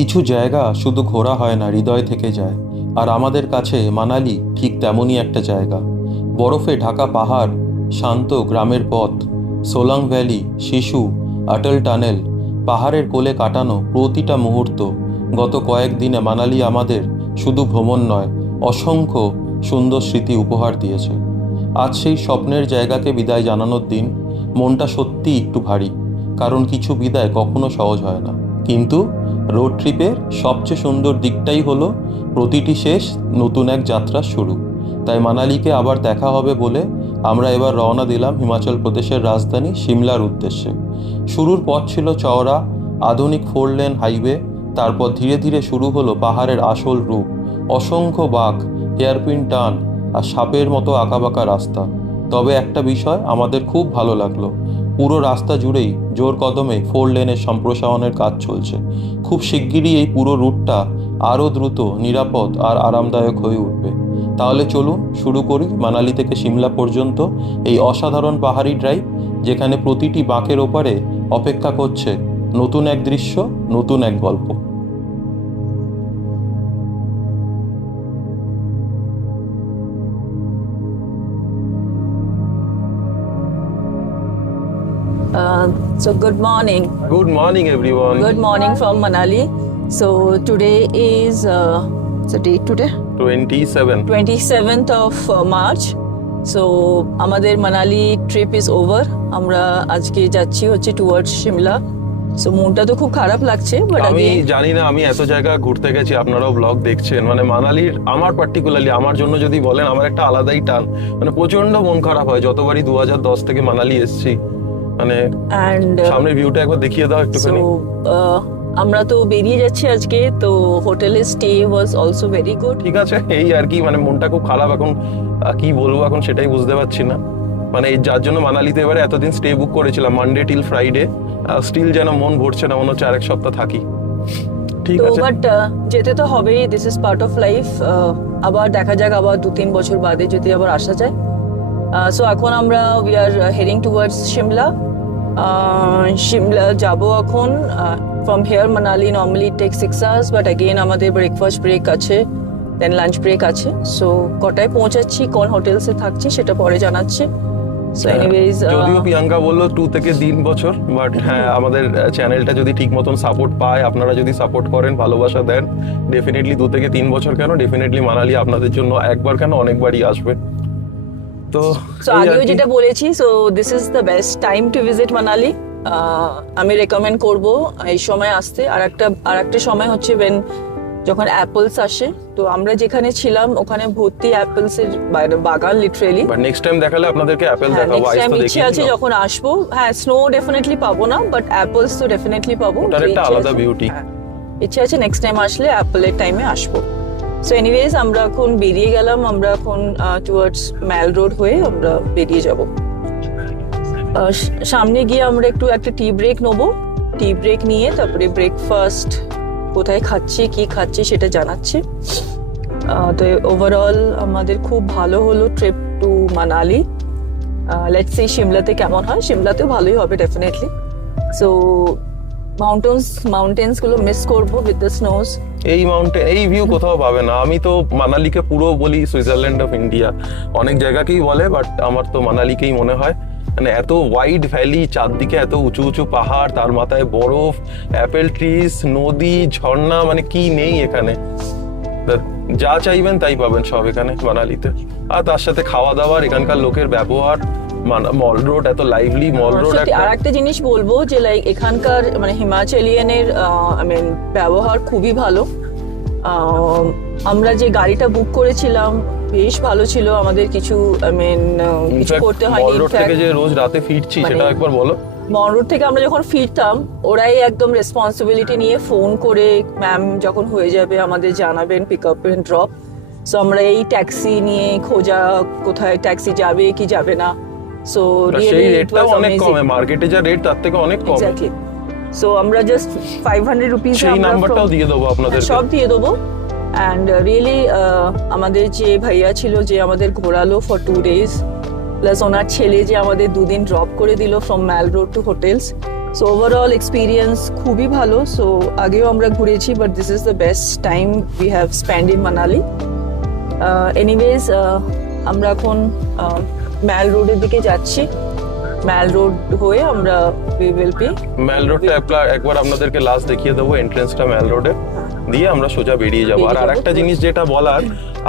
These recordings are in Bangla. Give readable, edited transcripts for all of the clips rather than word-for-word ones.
কিছু জায়গা শুধু ঘোরা হয় না, হৃদয় থেকে যায়। আর আমাদের কাছে মানালি ঠিক তেমনই একটা জায়গা। বরফে ঢাকা পাহাড়, শান্ত গ্রামের পথ, সোলাং ভ্যালি, শিশু, অটল টানেল, পাহাড়ের কোলে কাটানো প্রতিটা মুহূর্ত। গত কয়েকদিনে মানালি আমাদের শুধু ভ্রমণ নয়, অসংখ্য সুন্দর স্মৃতি উপহার দিয়েছে। আজ সেই স্বপ্নের জায়গাকে বিদায় জানানোর দিন। মনটা সত্যি একটু ভারী, কারণ কিছু বিদায় কখনো সহজ হয় না। কিন্তু রোড ট্রিপের সবচেয়ে সুন্দর দিকটাই হলো প্রতিটি শেষ নতুন এক যাত্রার শুরু। তাই মানালিকে আবার দেখা হবে বলে আমরা এবার রওনা দিলাম হিমাচল প্রদেশের রাজধানী সিমলার উদ্দেশ্যে। শুরুর পথ ছিল চওড়া আধুনিক 4 লেন হাইওয়ে। তারপর ধীরে ধীরে শুরু হলো পাহাড়ের আসল রূপ, অসংখ্য বাঁক, হেয়ারপিন টার্ন আর সাপের মতো আঁকাবাঁকা রাস্তা। তবে একটা বিষয় আমাদের খুব ভালো লাগলো, পুরো রাস্তা জুড়েই জোর কদমে 4 লেনের সম্প্রসারণের কাজ চলছে। খুব শিগগিরই এই পুরো রুটটা আরও দ্রুত, নিরাপদ আর আরামদায়ক হয়ে উঠবে। তাহলে চলুন শুরু করি মানালি থেকে সিমলা পর্যন্ত এই অসাধারণ পাহাড়ি ড্রাইভ, যেখানে প্রতিটি বাঁকের ওপারে অপেক্ষা করছে নতুন এক দৃশ্য, নতুন এক গল্প। So good morning. Good morning everyone. Good morning from Manali. So today is the date today 27th of March. So আমাদের মানালি ট্রিপ ইজ ওভার। আমরা আজকে যাচ্ছি হচ্ছে টুয়ার্ডস সিমলা। সো মনটা তো খুব খারাপ লাগছে, বাট আমি জানি না, আমি এত জায়গা ঘুরতে গেছি, আপনারাও ব্লগ দেখছেন, মানে মানালির আমার পার্টিকুলারলি আমার জন্য যদি বলেন, আমার একটা আলাদাই টান। মানে প্রচন্ড মন খারাপ হয় যতবারই 2010 থেকে মানালি এসেছি। মানে সামনের ভিউটা একবার দেখিয়ে দাও একটুখানি। আমরা তো বেরিয়ে যাচ্ছি আজকে, তো হোটেলের stay was also very good. ঠিক আছে, এই আর কি, মানে মনটা খুব খারাপ এখন, কি বলবো এখন সেটাই বুঝতে পারছি না। মানে যার জন্য মানালিতে এবারে এতদিন স্টে বুক করেছিলাম, মানডে টিল ফ্রাইডে, স্টিল যেন মন ভরছে না, মনে হচ্ছে আরেক সপ্তাহ থাকি। ঠিক আছে, বাট যেতে তো হবে, this is part of life. আবার দেখা যাক, আবার 2-3 বছর বাদে যদি আবার আসা যায়। সো এখন আমরা we are heading towards Shimla. Shimla যাব এখন। From here Manali normally take 6 hours, but again আমাদের ব্রেকফাস্ট ব্রেক আছে, দেন লাঞ্চ ব্রেক আছে। সো কটায় পৌঁছাচ্ছি, কোন হোটেলসে থাকছি সেটা পরে জানাচ্ছি। সো এনিওয়েজ, যদিও প্রিয়াঙ্কা বললো 2 থেকে 3 বছর, বাট হ্যাঁ, আমাদের চ্যানেলটা যদি ঠিক মতন সাপোর্ট পায়, আপনারা যদি সাপোর্ট করেন, ভালোবাসা দেন, ডেফিনেটলি 2 থেকে 3 বছর কেন, ডেফিনেটলি মানালি আপনাদের জন্য একবার কেন অনেকবারই আসবে। তো আগেও যেটা বলেছি, so this is the best time to visit Manali. আমি রেকমেন্ড করব এই সময় আসতে। আর একটা সময় হচ্ছে যখন অ্যাপলস আসে। তো আমরা যেখানে ছিলাম ওখানে ভর্তি অ্যাপলস এর বাগান, লিটারেলি। বাট নেক্সট টাইম দেখালে আপনাদেরকে অ্যাপল দেখাবো। ইচ্ছে আছে যখন আসবো। হ্যাঁ, স্নো ডেফিনেটলি পাবো না, বাট অ্যাপলস তো ডেফিনেটলি পাবো। ওটার একটা আলাদা বিউটি। ইচ্ছে আছে নেক্সট টাইম আসলে অ্যাপলের টাইমে আসবো। সো এনিওয়েজ, আমরা এখন বেরিয়ে গেলাম। আমরা এখন টুয়ার্ডস ম্যাল রোড হয়ে আমরা বেরিয়ে যাব। সামনে গিয়ে আমরা একটা টি ব্রেক নেবো। টি ব্রেক নিয়ে তারপরে ব্রেকফাস্ট কোথায় খাচ্ছি, কি খাচ্ছি সেটা জানাচ্ছি। তো ওভারঅল আমাদের খুব ভালো হলো trip to Manali. Let's see সিমলাতে কেমন হয়। সিমলাতেও ভালোই হবে ডেফিনেটলি। সো মাউন্টেন্স গুলো মিস করবো উইথ দ্য স্নোজ। এই ভিউ কোথাও পাবে না। আমি তো মানালিকে পুরো বলি সুইজারল্যান্ড অফ ইন্ডিয়া, অনেক জায়গাকেই বলে, বাট আমার তো মানালিকেই মনে হয়। মানে এত ওয়াইড ভ্যালি, চারদিকে এত উঁচু উঁচু পাহাড়, তার মাথায় বরফ, অ্যাপেল ট্রিজ, নদী, ঝর্ণা, মানে কি নেই এখানে। যা চাইবেন তাই পাবেন সব এখানে মানালিতে। আর তার সাথে খাওয়া দাওয়ার, এখানকার লোকের ব্যবহার, মল রোড এত লাইভলি, মল রোড। আর একটা জিনিস বলবো যে লাইক এখানকার মানে হিমাচলিয়ানের ব্যবহার খুবই ভালো। আমরা যে গাড়িটা বুক করেছিলাম বেশ ভালো ছিল। আমাদের কিছু কিছু করতে হয়নি। মল রোড থেকে যে রোজ রাতে ফিরছি সেটা একবার বলো। মল রোড থেকে আমরা যখন ফিরতাম, ওরাই একদম রেসপন্সিবিলিটি নিয়ে ফোন করে, ম্যাম যখন হয়ে যাবে আমাদের জানাবেন, pick up and drop. So আমরা এই ট্যাক্সি নিয়ে খোঁজা, কোথায় ট্যাক্সি যাবে কি যাবে না। সো সেই রেটটাও অনেক কম, মার্কেটে যা রেট তার থেকে অনেক কম। এক্স্যাক্টলি। সো আমরা জাস্ট 500 রুপিস, সেই নাম্বারটাও দিয়ে দেবো আপনাদের, সব দিয়ে দেবো। অ্যান্ড রিয়েলি আমাদের যে ভাইয়া ছিল যে আমাদের ঘোরালো ফর 2 days, প্লাস ওনার ছেলে যে আমাদের 2 দিন ড্রপ করে দিল from mall road to hotels, so overall experience খুবই ভালো। সো আগেও আমরা ঘুরেছি, but this is the best time we have spend in Manali. Anyways আমরা এখন ম্যাল রোডের দিকে যাচ্ছি। ম্যাল রোড হয়ে আমরা উই উইল বি ম্যাল রোডটা একবার আপনাদেরকে লাস্ট দেখিয়ে দেবো, এন্ট্রেন্সটা ম্যাল রোডে দিয়ে আমরা সোজা বেরিয়ে যাবো। আর আরেকটা জিনিস যেটা বলার,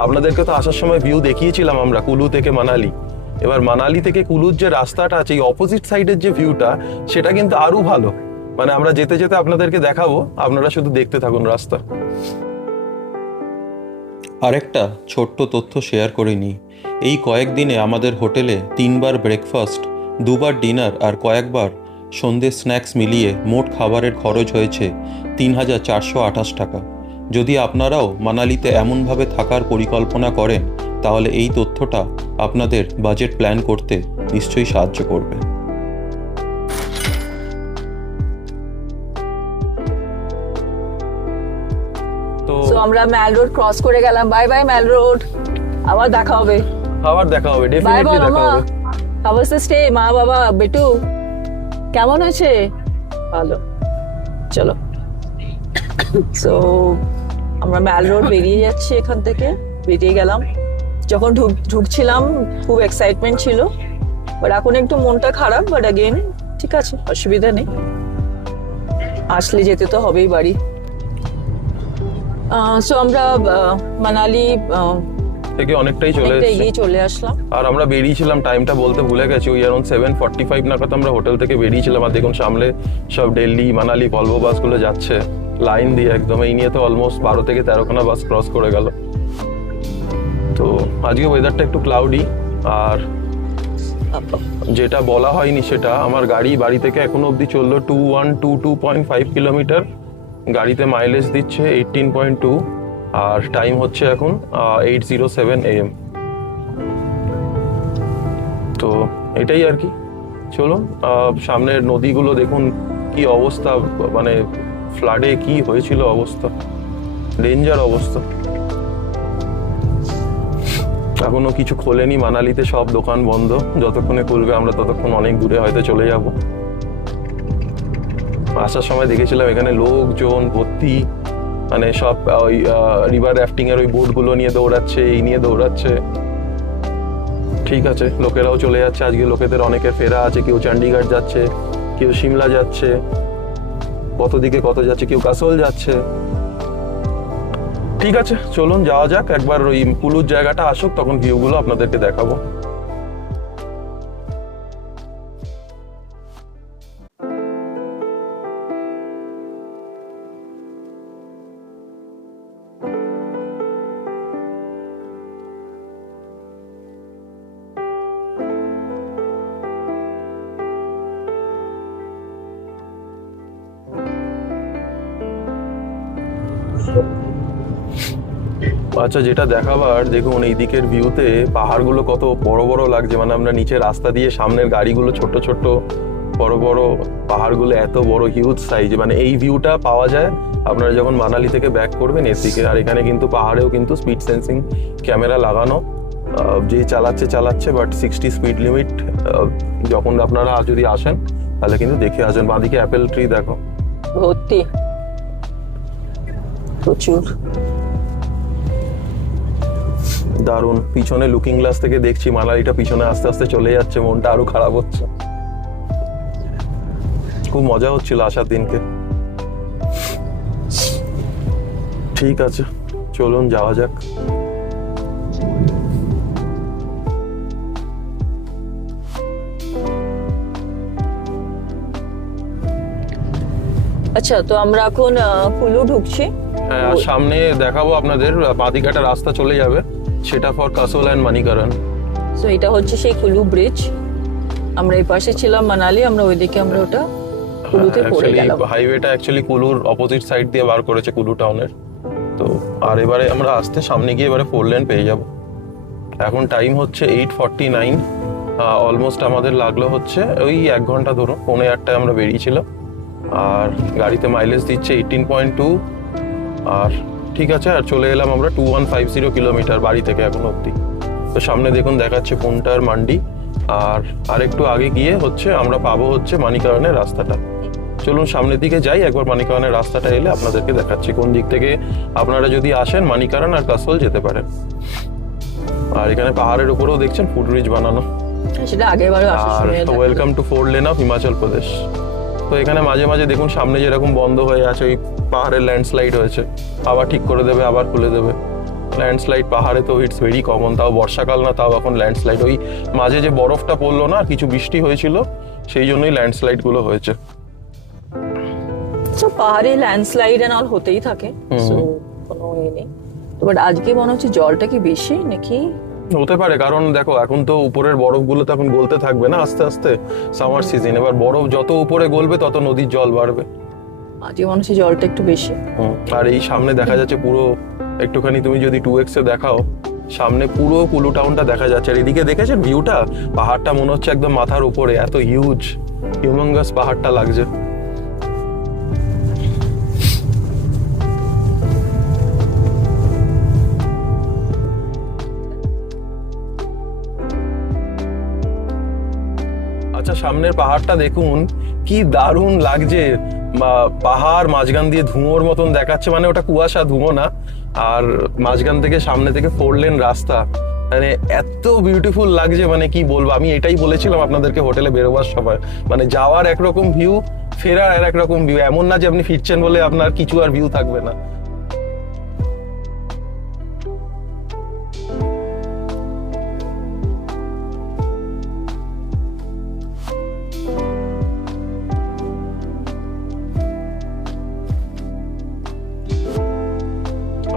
আপনাদেরকে তো আসার সময় ভিউ দেখিয়েছিলাম আমরা কুলু থেকে মানালি। এবার মানালি থেকে কুলুর যে রাস্তাটা আছে, এই অপোজিট সাইডের যে ভিউটা, সেটা কিন্তু আরো ভালো। মানে আমরা যেতে যেতে আপনাদেরকে দেখাবো, আপনারা শুধু দেখতে থাকুন রাস্তা। আরেকটা ছোট্ট তথ্য শেয়ার করে নিই। এই কয়েকদিনে আমাদের হোটেলে 3বার ব্রেকফাস্ট, 2বার ডিনার আর কয়েকবার সন্ধ্যে স্ন্যাক্স মিলিয়ে মোট খাবারের খরচ হয়েছে 3,428 টাকা। যদি আপনারাও মানালিতে এমনভাবে থাকার পরিকল্পনা করেন, তাহলে এই তথ্যটা আপনাদের বাজেট প্ল্যান করতে নিশ্চয়ই সাহায্য করবে। সো আমরা ম্যাল রোড ক্রস করে গেলাম। বাই বাই ম্যাল রোড, আবার দেখা হবে। আবার দেখা হবে, ডেফিনেটলি দেখা হবে। How was the stay? মা বাবা বেটু কেমন আছে? ভালো, চলো। সো আমরা ম্যাল রোড বেরিয়ে যাচ্ছি, এখান থেকে বেরিয়ে গেলাম। যখন ঢুকছিলাম খুব এক্সাইটমেন্ট ছিল, বাট এখন একটু মনটা খারাপ, বাট অ্যাগেন ঠিক আছে, অসুবিধা নেই। আসলে যেতে তো হবেই বাড়ি। সো আমরা মানালি থেকে অনেকটাই চলে আসলাম। আর আমরা বেরিয়েছিলাম, টাইমটা বলতে ভুলে গেছি, ওই অ্যারাউন্ড 7:45 নাগাদ আমরা হোটেল থেকে বেরিয়েছিলাম। আর দেখুন সামনে সব দিল্লি মানালি ভলভো বাসগুলো যাচ্ছে লাইন দিয়ে একদম। এই নিয়ে তো অলমোস্ট 12 থেকে 13খানা বাস ক্রস করে গেল। তো আজকে ওয়েদারটা একটু ক্লাউডি। আর যেটা বলা হয়নি সেটা, আমার বাড়ি থেকে এখনো অবধি চললো 2122.5 কিলোমিটার। গাড়িতে মাইলেজ দিচ্ছে 18.2, আর টাইম হচ্ছে এখন 8:07 AM। তো এটাই আর কি। চলুন সামনের নদীগুলো দেখুন কি অবস্থা, মানে ফ্লাডে কি হয়েছিল অবস্থা, ডেঞ্জার অবস্থা। এখনো কিছু খোলেনি মানালিতে, সব দোকান বন্ধ। যতক্ষণে খুলবে আমরা ততক্ষণ অনেক দূরে হয়তো চলে যাব। আসার সময় দেখেছিলাম এখানে লোকজন ভর্তি, মানে সব ওই রিভার র্যাফটিং এর ওই বোটগুলো নিয়ে দৌড়াচ্ছে, এই নিয়ে দৌড়াচ্ছে। ঠিক আছে, লোকেরাও চলে যাচ্ছে আজকে। লোকেদের অনেকে ফেরা আছে, কেউ চণ্ডীগড় যাচ্ছে, কেউ সিমলা যাচ্ছে, কত দিকে কত যাচ্ছে, কেউ কাসোল যাচ্ছে। ঠিক আছে, চলুন যাওয়া যাক। একবার ওই কুলুর জায়গাটা আসুক, তখন ভিউগুলো আপনাদেরকে দেখাবো। আচ্ছা, যেটা দেখাবার, দেখুন এই দিকের ভিউতে পাহাড়গুলো কত বড় বড় লাগছে। মানে আমরা নিচে রাস্তা দিয়ে, সামনের গাড়িগুলো ছোট ছোট, বড় বড় পাহাড়গুলো এত বড় হিউজ সাইজ। মানে এই ভিউটা পাওয়া যায় আপনারা যখন মানালি থেকে ব্যাক করবেন এর দিকে। আর এখানে কিন্তু পাহাড়েও কিন্তু স্পিড সেন্সিং ক্যামেরা লাগানো, যে চালাচ্ছে, বাট 60 স্পিড লিমিট। যখন আপনারা যদি আসেন তাহলে কিন্তু দেখে আসেন। বাঁদিকে অ্যাপেল ট্রি দেখো ভর্তি, প্রচুর। দারুণ। পিছনে লুকিং গ্লাস থেকে দেখছি মানালিটা পিছনে আস্তে আস্তে চলে যাচ্ছে, মনটা আরো খারাপ হচ্ছে। খুব মজা হচ্ছিল আসার দিনকে। ঠিক আছে, চলুন যাওয়া যাক। আচ্ছা, তো আমরা এখন কুলু ঢুকছি। হ্যাঁ, আর সামনে দেখাবো আপনাদের, বাঁদিকে একটা রাস্তা চলে যাবে, সেটা ফর কাসোল অ্যান্ড মানিকারণ। সো এটা হচ্ছে সেই কুলু ব্রিজ। আমরা এই পাশে ছিলাম মানালি, আমরা ওইদিকে আমরা ওটা কুলুতে পড়ে গেলাম। হাইওয়েটা অ্যাকচুয়ালি কুলুর অপোজিট সাইড দিয়ে বার করেছে কুলু টাউনের। তো আর এবারে আমরা আসতে সামনে গিয়ে এবারে 4 লেন পেয়ে যাব। এখন টাইম হচ্ছে 8:49। অলমোস্ট আমাদের লাগলো হচ্ছে ওই 1 ঘন্টা ধরুন, 7:45 আমরা বেরিয়েছিলাম। আর গাড়িতে মাইলেজ দিচ্ছে 18.2। আর ঠিক আছে, আর চলে এলাম আমরা 2150 কিলোমিটার বাড়ি থেকে এখন অবধি। তো সামনে দেখুন দেখাচ্ছে পুন্টার মান্ডি। আর একটু আগে গিয়ে হচ্ছে আমরা পাবো হচ্ছে মানিকারণের রাস্তাটা। চলুন সামনের দিকে যাই, একবার মানিকারানের রাস্তাটা এলে আপনাদেরকে দেখাচ্ছি কোন দিক থেকে আপনারা যদি আসেন মানিকারান আর কাসোল যেতে পারেন। আর এখানে পাহাড়ের উপরেও দেখছেন ফুটব্রিজ বানানো। সেটা আগেরবারও আসার আর সময় দেখা welcome to 4 lane of Himachal Pradesh. তো এখানে মাঝে মাঝে দেখুন সামনে যেরকম বন্ধ হয়ে আছে, ওই পাহাড়ের ল্যান্ডস্লাইড হয়েছে, আবার ঠিক করে দেবে আবার খুলে দেবে। ল্যান্ডস্লাইড পাহাড়ে তো ইটস ভেরি কমন, তাও বর্ষাকাল না, তাও এখন ল্যান্ডস্লাইড। ওই মাঝে যে বরফটা পড়লো না, কিছু বৃষ্টি হয়েছিল, সেই জন্যই ল্যান্ডস্লাইড গুলো হয়েছে। তো পাহাড়ে ল্যান্ডস্লাইড এন্ড অল হতেই থাকে, সো কোনো ইয়ে নেই। বাট আজকে মনে হচ্ছে জলটা কি বেশি নাকি? হতে পারে, কারণ দেখো এখন তো উপরের বরফগুলো তো এখন গলতে থাকবে না আস্তে আস্তে, সামার সিজন, এবার বরফ যত উপরে গলবে তত নদীর জল বাড়বে। আজকে মনে হচ্ছে জলটা একটু বেশি। আর এই সামনে দেখা যাচ্ছে পুরো, একটুখানি তুমি যদি 2x এ দেখাও, সামনে পুরো কুলু টাউনটা দেখা যাচ্ছে। আর এদিকে দেখেছেন ভিউটা, পাহাড়টা মনে হচ্ছে একদম মাথার উপরে, এত হিউমাঙ্গাস পাহাড়টা লাগছে। আচ্ছা, সামনের পাহাড়টা দেখুন কি দারুণ লাগছে, পাহাড় মাঝখান দিয়ে ধুঁয়োর মতন দেখাচ্ছে, মানে ওটা কুয়াশা, ধুঁয়ো না। আর মাঝখান থেকে সামনে থেকে 4 লেন রাস্তা, মানে এত বিউটিফুল লাগছে, মানে কি বলবো। আমি এটাই বলেছিলাম আপনাদেরকে হোটেলে বেরোবার সময়, মানে যাওয়ার একরকম ভিউ, ফেরার আর একরকম ভিউ। এমন না যে আপনি ফিরছেন বলে আপনার কিছু আর ভিউ থাকবে না।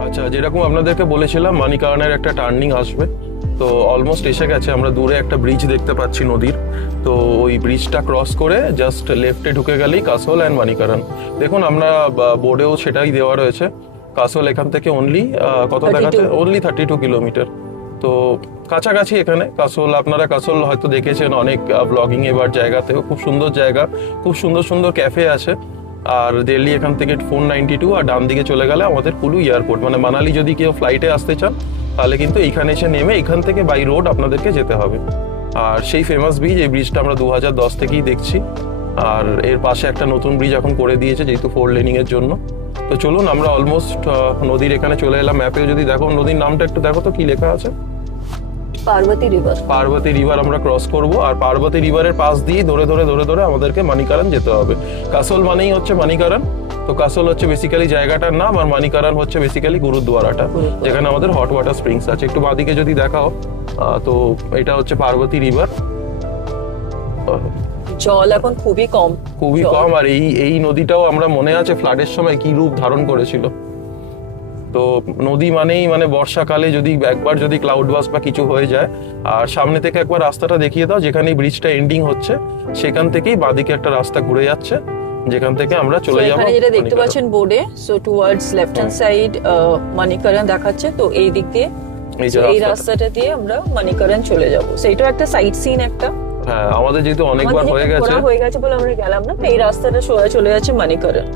আচ্ছা, যেরকম আপনাদেরকে বলেছিলাম মানিকারানের একটা টার্নিং আসবে, তো অলমোস্ট এসে গেছে। আমরা দূরে একটা ব্রিজ দেখতে পাচ্ছি নদীর, তো ওই ব্রিজটা ক্রস করে জাস্ট লেফটে ঢুকে গেলেই কাসোল অ্যান্ড মানিকারান। দেখুন আমরা বোর্ডেও সেটাই দেওয়া রয়েছে, কাসোল এখান থেকে অনলি কত দেখাচ্ছে, অনলি 32 কিলোমিটার। তো কাছাকাছি এখানে কাসোল। আপনারা কাসোল হয়তো দেখেছেন অনেক ব্লগিং এবার জায়গাতেও, খুব সুন্দর জায়গা, খুব সুন্দর সুন্দর ক্যাফে আছে। আর দিল্লি এখান থেকে 492, আর ডান দিকে চলে গেলে আমাদের কুলু এয়ারপোর্ট। মানে মানালি যদি কেউ ফ্লাইটে আসতে চান তাহলে কিন্তু এইখানে এসে নেমে এখান থেকে বাই রোড আপনাদেরকে যেতে হবে। আর সেই ফেমাস ব্রিজ, এই ব্রিজটা আমরা 2010 থেকেই দেখছি। আর এর পাশে একটা নতুন ব্রিজ এখন করে দিয়েছে যেহেতু 4 লেনিং এর জন্য। তো চলুন আমরা অলমোস্ট নদীর এখানে চলে এলাম। ম্যাপে যদি দেখো নদীর নামটা একটু দেখো তো কি লেখা আছে, পার্বতী রিভার। পার্বতী রিভার আমরা ক্রস করব, আর পার্বতী রিভারের পাশ দিয়ে ধরে ধরে ধরে ধরে আমাদেরকে মানিকারান যেতে হবে। কাসোল মানেই হচ্ছে মানিকারান, তো কাসোল হচ্ছে বেসিক্যালি জায়গাটার নাম, আর মানিকারান হচ্ছে বেসিক্যালি গুরুদ্বারাটা, যেখানে আমাদের হট ওয়াটার স্প্রিংস আছে। একটু বাঁদিকে যদি দেখাও, তো এটা হচ্ছে পার্বতী রিভার। জল এখন খুবই কম, খুবই কম। আর এই নদীটাও আমরা মনে আছে ফ্লাডের সময় কি রূপ ধারণ করেছিল। তো নদী মানেই মানে বর্ষাকালে যদি একবার যদি ক্লাউড বাস বা কিছু হয়ে যায়, আর সামনে থেকে একবার রাস্তাটা দেখিয়ে দাও, যেখানে ব্রিজটা এন্ডিং হচ্ছে সেখান থেকেই বাঁদিকে একটা রাস্তা ঘুরে যাচ্ছে, যেখান থেকে আমরা চলে যাব। এখানে যেটা দেখতে পাচ্ছেন বোর্ডে, so towards left hand side Manikaran দেখাচ্ছে। তো এই দিক দিয়ে, এই রাস্তাটা দিয়ে আমরা মানিকারান চলে যাব। সেইটা একটা সাইট সিন একটা। হ্যাঁ, আমাদের যেহেতু অনেকবার হয়ে গেছে বলে আমরা গেলাম না, তো এই রাস্তাটা সোজা চলে যাচ্ছে মানিকারান।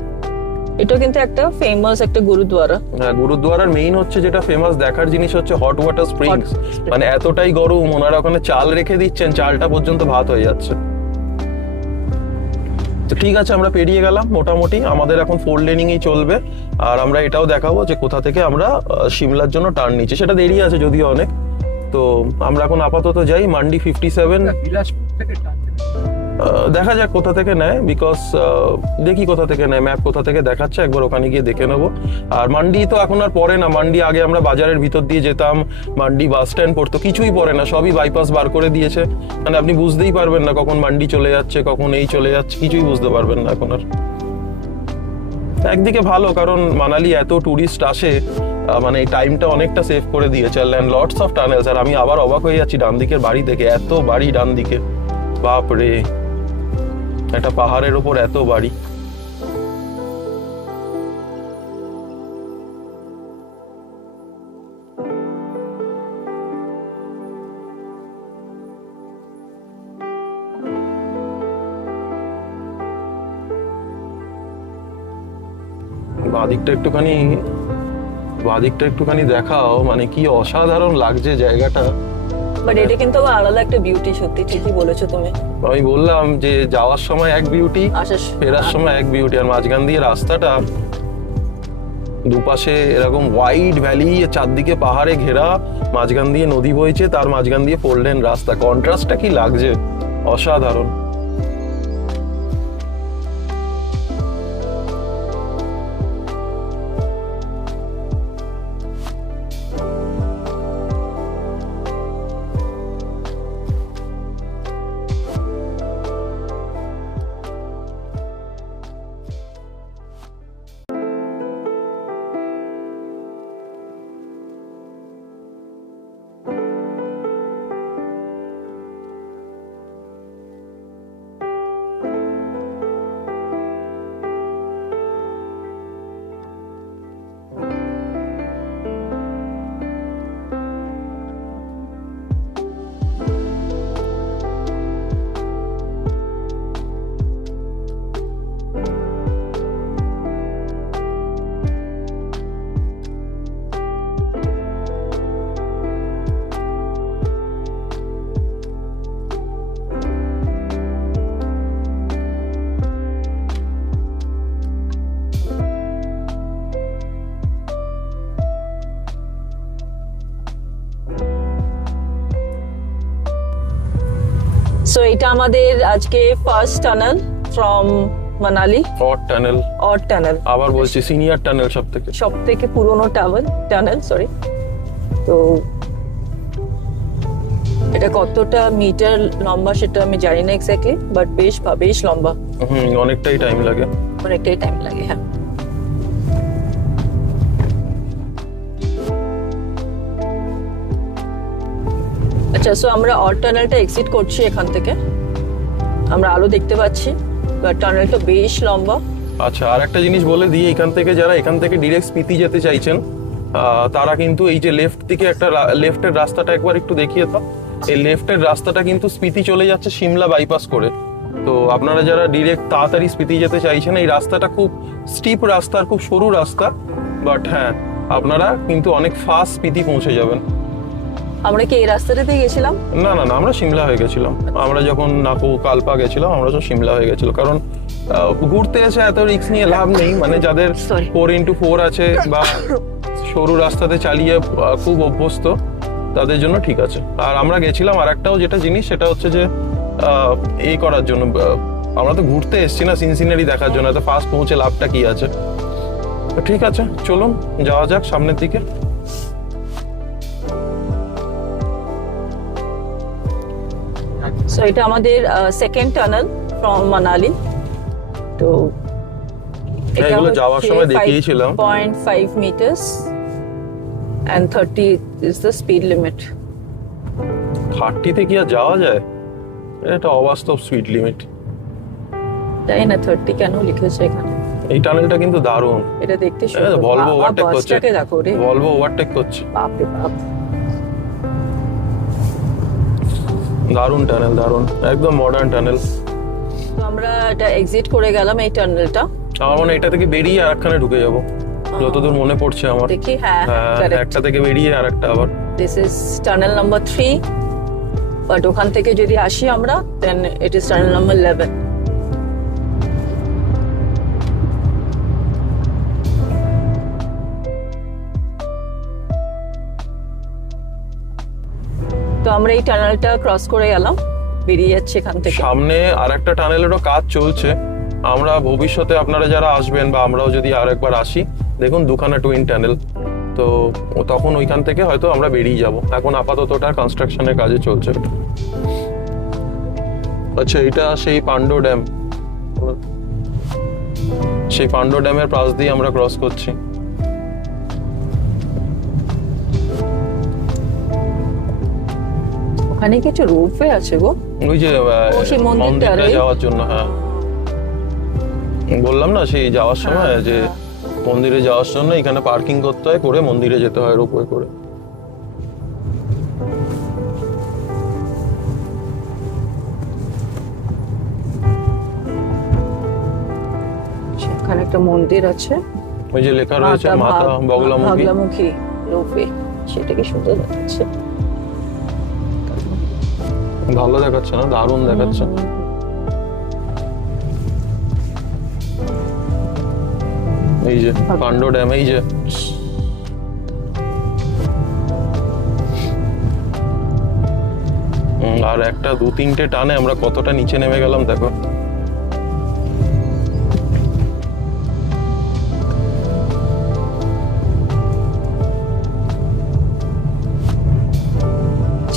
এটা কিন্তু একটা ফেমাস একটা গুরুদ্বারা। হ্যাঁ, গুরুদ্বারার মেইন হচ্ছে যেটা ফেমাস দেখার জিনিস হচ্ছে হট ওয়াটার স্প্রিংস। মানে এতটাই গরম, ওনারা ওখানে চাল রেখে দিচ্ছেন, চালটা পর্যন্ত ভাত হয়ে যাচ্ছে। তো ঠিক আছে, আমরা পেরিয়ে গেলাম মোটামুটি। আমাদের এখন 4 লেনিং এই চলবে। আর আমরা এটাও দেখাবো যে কোথা থেকে আমরা সিমলার জন্য টার্ন নিচ্ছি, সেটা দেরি আছে যদিও অনেক। তো আমরা এখন আপাতত যাই মান্ডি 57। দেখা যাক কোথা থেকে নেয়, বিকজ দেখি কোথা থেকে নেয়, ম্যাপ কোথা থেকে দেখাচ্ছে, একবার ওখানে গিয়ে দেখে নেবো। আর মান্ডি তো এখন আর পড়ে না, মান্ডি আগে আমরা বাজারের ভিতর দিয়ে যেতাম, মান্ডি বাস স্ট্যান্ড পড়তো, কিছুই পড়ে না, সবই বাইপাস বার করে দিয়েছে। মানে আপনি বুঝতেই পারবেন না কখন মান্ডি চলে যাচ্ছে, কখন এই চলে যাচ্ছে, কিছুই বুঝতে পারবেন না এখন আর। একদিকে ভালো, কারণ মানালি এত টুরিস্ট আসে, মানে এই টাইমটা অনেকটা সেভ করে দিয়েছে। And lots of tunnels. আর আমি আবার অবাক হয়ে যাচ্ছি ডান দিকের বাড়ি দেখে, এত বাড়ি ডান দিকে, বাপ রে, একটা পাহাড়ের ওপর এত বাড়ি। বাদিকটা একটুখানি দেখাও, মানে কি অসাধারণ লাগছে জায়গাটা। বাট এটা কিন্তু আবার আলাদা একটা বিউটি, সত্যি ঠিকই বলেছো তুমি। আমি বললাম যে যাওয়ার সময় এক বিউটি, আসার ফেরার সময় এক বিউটি। আর মাঝখান দিয়ে রাস্তাটা দুপাশে এরকম ওয়াইড ভ্যালি, চারদিকে পাহাড়ে ঘেরা, মাঝখান দিয়ে নদী বইছে, তার মাঝখান দিয়ে 4 লেন রাস্তা। কন্ট্রাস্টটা কি লাগছে, অসাধারণ। সো এটা আমাদের আজকে first tunnel from Manali. Odd tunnel, tunnel আবার বলছি সিনিয়র টানেল, সব থেকে পুরনো টানেল, সরি। তো এটা কতটা মিটার লম্বা সেটা আমি জানি না এক্স্যাক্টলি, বাট বেশ লম্বা। অনেকটাই টাইম লাগে। হ্যাঁ। আচ্ছা, সো আমরা অড টানেলটা এক্সিট করছি এখান থেকে। আমরা আলো দেখতে পাচ্ছি, বাট টানেলটা বেশ লম্বা। আচ্ছা, আর একটা জিনিস বলে দিই, যারা এখান থেকে ডিরেক্ট স্পিতি যেতে চাইছেন, তারা কিন্তু এই যে লেফটের রাস্তাটা একবার একটু দেখিয়ে দাও। এই লেফটের রাস্তাটা কিন্তু স্পিতি চলে যাচ্ছে সিমলা বাইপাস করে। তো আপনারা যারা ডিরেক্ট তাড়াতাড়ি স্পিতি যেতে চাইছেন, এই রাস্তাটা খুব স্টিপ রাস্তা, খুব সরু রাস্তা, বাট হ্যাঁ, আপনারা কিন্তু অনেক ফাস্ট স্পিতি পৌঁছে যাবেন। আমরা কি এই রাস্তাটাতে গেছিলাম? না, আমরা সিমলা হয়ে গেছিলাম। আমরা যখন নাকু কালপা গেছিলাম, আমরা তো সিমলা হয়ে গেছিল। কারণ ঘুরতে এসে এত রিস্ক নিয়ে লাভ নেই। মানে যাদের 4x4 আছে বা সরু রাস্তাতে চালিয়ে খুব অভ্যস্ত, তাদের জন্য ঠিক আছে। আর আমরা গেছিলাম আর একটাও যেটা জিনিস, সেটা হচ্ছে যে এই করার জন্য, আমরা তো ঘুরতে এসেছি না, সিনসিনারি দেখার জন্য। এত ফাস্ট পৌঁছে লাভটা কি আছে? তো ঠিক আছে, চলুন যাওয়া যাক সামনের দিকে। সো এটা আমাদের সেকেন্ড টানেল ফ্রম মানালি। তো এগুলো যাওয়ার সময় দেখিয়েছিলাম। 0.5 meters and 30 is the speed limit. 30 তে কি আর যাওয়া যায়? এটা অবাস্তব স্পিড লিমিট। তাই না? 30 কেন লিখেছে এখানে? এই টানেলটা কিন্তু দারুণ। এটা দেখতে সুন্দর। ভলভো ওভারটেক করছে। বাসটাকে দেখো রে। ভলভো ওভারটেক করছে। বাপ রে বাপ। দারুণ টানেল, দারুণ, একদম মডার্ন টানেল। তো আমরা এটা এক্সিট করে গেলাম এই টানেলটা। আমার মনে হয় এটা থেকে বেরিয়ে আরেকখানে ঢুকে যাব, যতদূর মনে পড়ছে আমার। দেখি, হ্যাঁ, একটা থেকে বেরিয়ে আরেকটা আবার। This is tunnel number 3, but ওখান থেকে যদি আসি আমরা, দেন ইট ইজ টানেল নাম্বার 11। তো আমরা এই টানেলটা ক্রস করে গেলাম, বেরিয়ে যাচ্ছে এখান থেকে। সামনে আরেকটা টানেলেরও কাজ চলছে। আমরা ভবিষ্যতে আপনারা যারা আসবেন বা আমরাও যদি আরেকবার আসি, দেখুন দুখানা টুইন টানেল, তো তখন ওইখান থেকে হয়তো আমরা বেরিয়ে যাব। এখন আপাতত ওটা কনস্ট্রাকশনের কাজে চলছে। আচ্ছা, এটা সেই পান্ডো ড্যাম, সেই পান্ডো ড্যামের পাশ দিয়ে আমরা ক্রস করছি। ওখানে কিছু রোপওয়ে আছে গো, ওই যে মন্দিরটা যাওয়ার জন্য। হ্যাঁ, বললাম না সেই যাওয়ার সময় যে মন্দিরে যাওয়ার জন্য এখানে পার্কিং করতে হয়, করে মন্দিরে যেতে হয় রোপওয়ে করে। সেখানে একটা মন্দির আছে, ওই যে লেখা রয়েছে মাতা বগলামুখী রোপওয়ে, সেটা কি সুন্দর লাগছে। ভালো দেখাচ্ছে না, দারুণ দেখাচ্ছে। এই যে পান্ডো ড্যাম, এই যে আর একটা 2-3টে টানে আমরা কতটা নিচে নেমে গেলাম দেখো।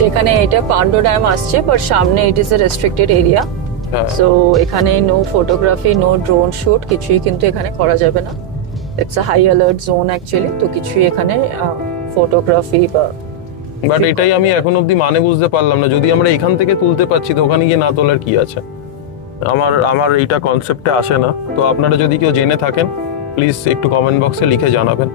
যেখানে এটা পান্ডো ড্যাম আসছে, বাট সামনে it is a restricted area, হ্যাঁ। সো এখানে no photography, no drone shoot, কিছুই কিন্তু এখানে করা যাবে না। It's a high alert zone actually, তো কিছুই এখানে ফটোগ্রাফি বা বাট এটাই আমি এখন অব্দি মানে বুঝতে পারলাম না, যদি আমরা এখান থেকে তুলতে পারছি তো ওখানে গিয়ে না তোলার কি আছে। আমার এইটা কনসেপ্টে আসে না। তো আপনারা যদি কেউ জেনে থাকেন প্লিজ একটু কমেন্ট বক্সে লিখে জানাবেন।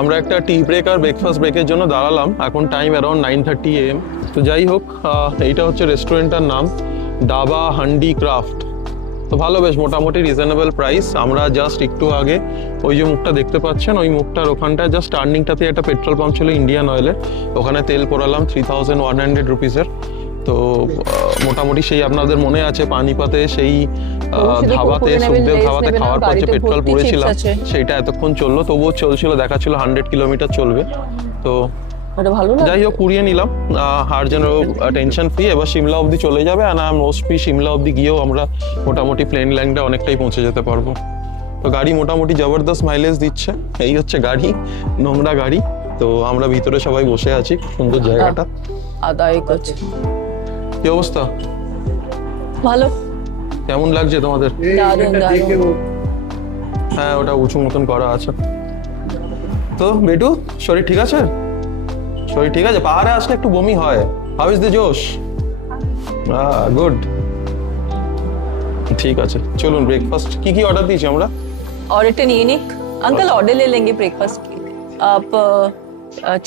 আমরা একটা টি ব্রেক আর ব্রেকফাস্ট ব্রেকের জন্য দাঁড়ালাম, এখন টাইম অ্যারাউন্ড 9:30 AM। তো যাই হোক, এইটা হচ্ছে রেস্টুরেন্টটার নাম ডাবা হান্ডি ক্রাফট। তো ভালো, বেশ মোটামুটি রিজনেবল প্রাইস। আমরা জাস্ট একটু আগে ওই যে মুখটা দেখতে পাচ্ছেন, ওই মুখটার ওখানটায় জাস্ট টার্নিংটাতে একটা পেট্রোল পাম্প ছিল ইন্ডিয়ান অয়েলের, ওখানে তেল পোড়ালাম 3100 রুপিসের। তো মোটামুটি সেই আপনাদের মনে আছে পানিপাতে সেই ধাবাতে, সুখদেব ধাবাতে খাওয়ার পর যে পেট্রোল পুড়েছিলাম সেইটা এতক্ষণ চললো, তবুও চলছিল, দেখাচ্ছিল 100 কিলোমিটার চলবে। তো ভালো যাই হোক কুড়িয়ে নিলাম, আর যেন টেনশন ফ্রি। এবার সিমলা অবধি চলে যাবে, আর মোস্টলি সিমলা অবধি গিয়েও আমরা মোটামুটি প্লেন ল্যান্ডে অনেকটাই পৌঁছে যেতে পারবো। তো গাড়ি মোটামুটি জবরদস্ত মাইলেজ দিচ্ছে। এই হচ্ছে গাড়ি, নোংরা গাড়ি। তো আমরা ভিতরে সবাই বসে আছি, সুন্দর জায়গাটা। আদায় করছে। কি অবস্থা? ভালো। কেমন লাগছে তোমাদের? দারুণ দারুণ। হ্যাঁ, ওটা উঁচু মতন করা আছে। তো বেটু, শরীর ঠিক আছে? শরীর ঠিক আছে? পাহাড়ে আসলে একটু বমি হয়। হাউ ইজ দ্য জোশ? গুড, ঠিক আছে। চলুন ব্রেকফাস্ট কি কি অর্ডার দিয়েছি আমরা? ऑर्डर नहीं निक अंकल, ऑर्डर ले लेंगे ब्रेकफास्ट की। आप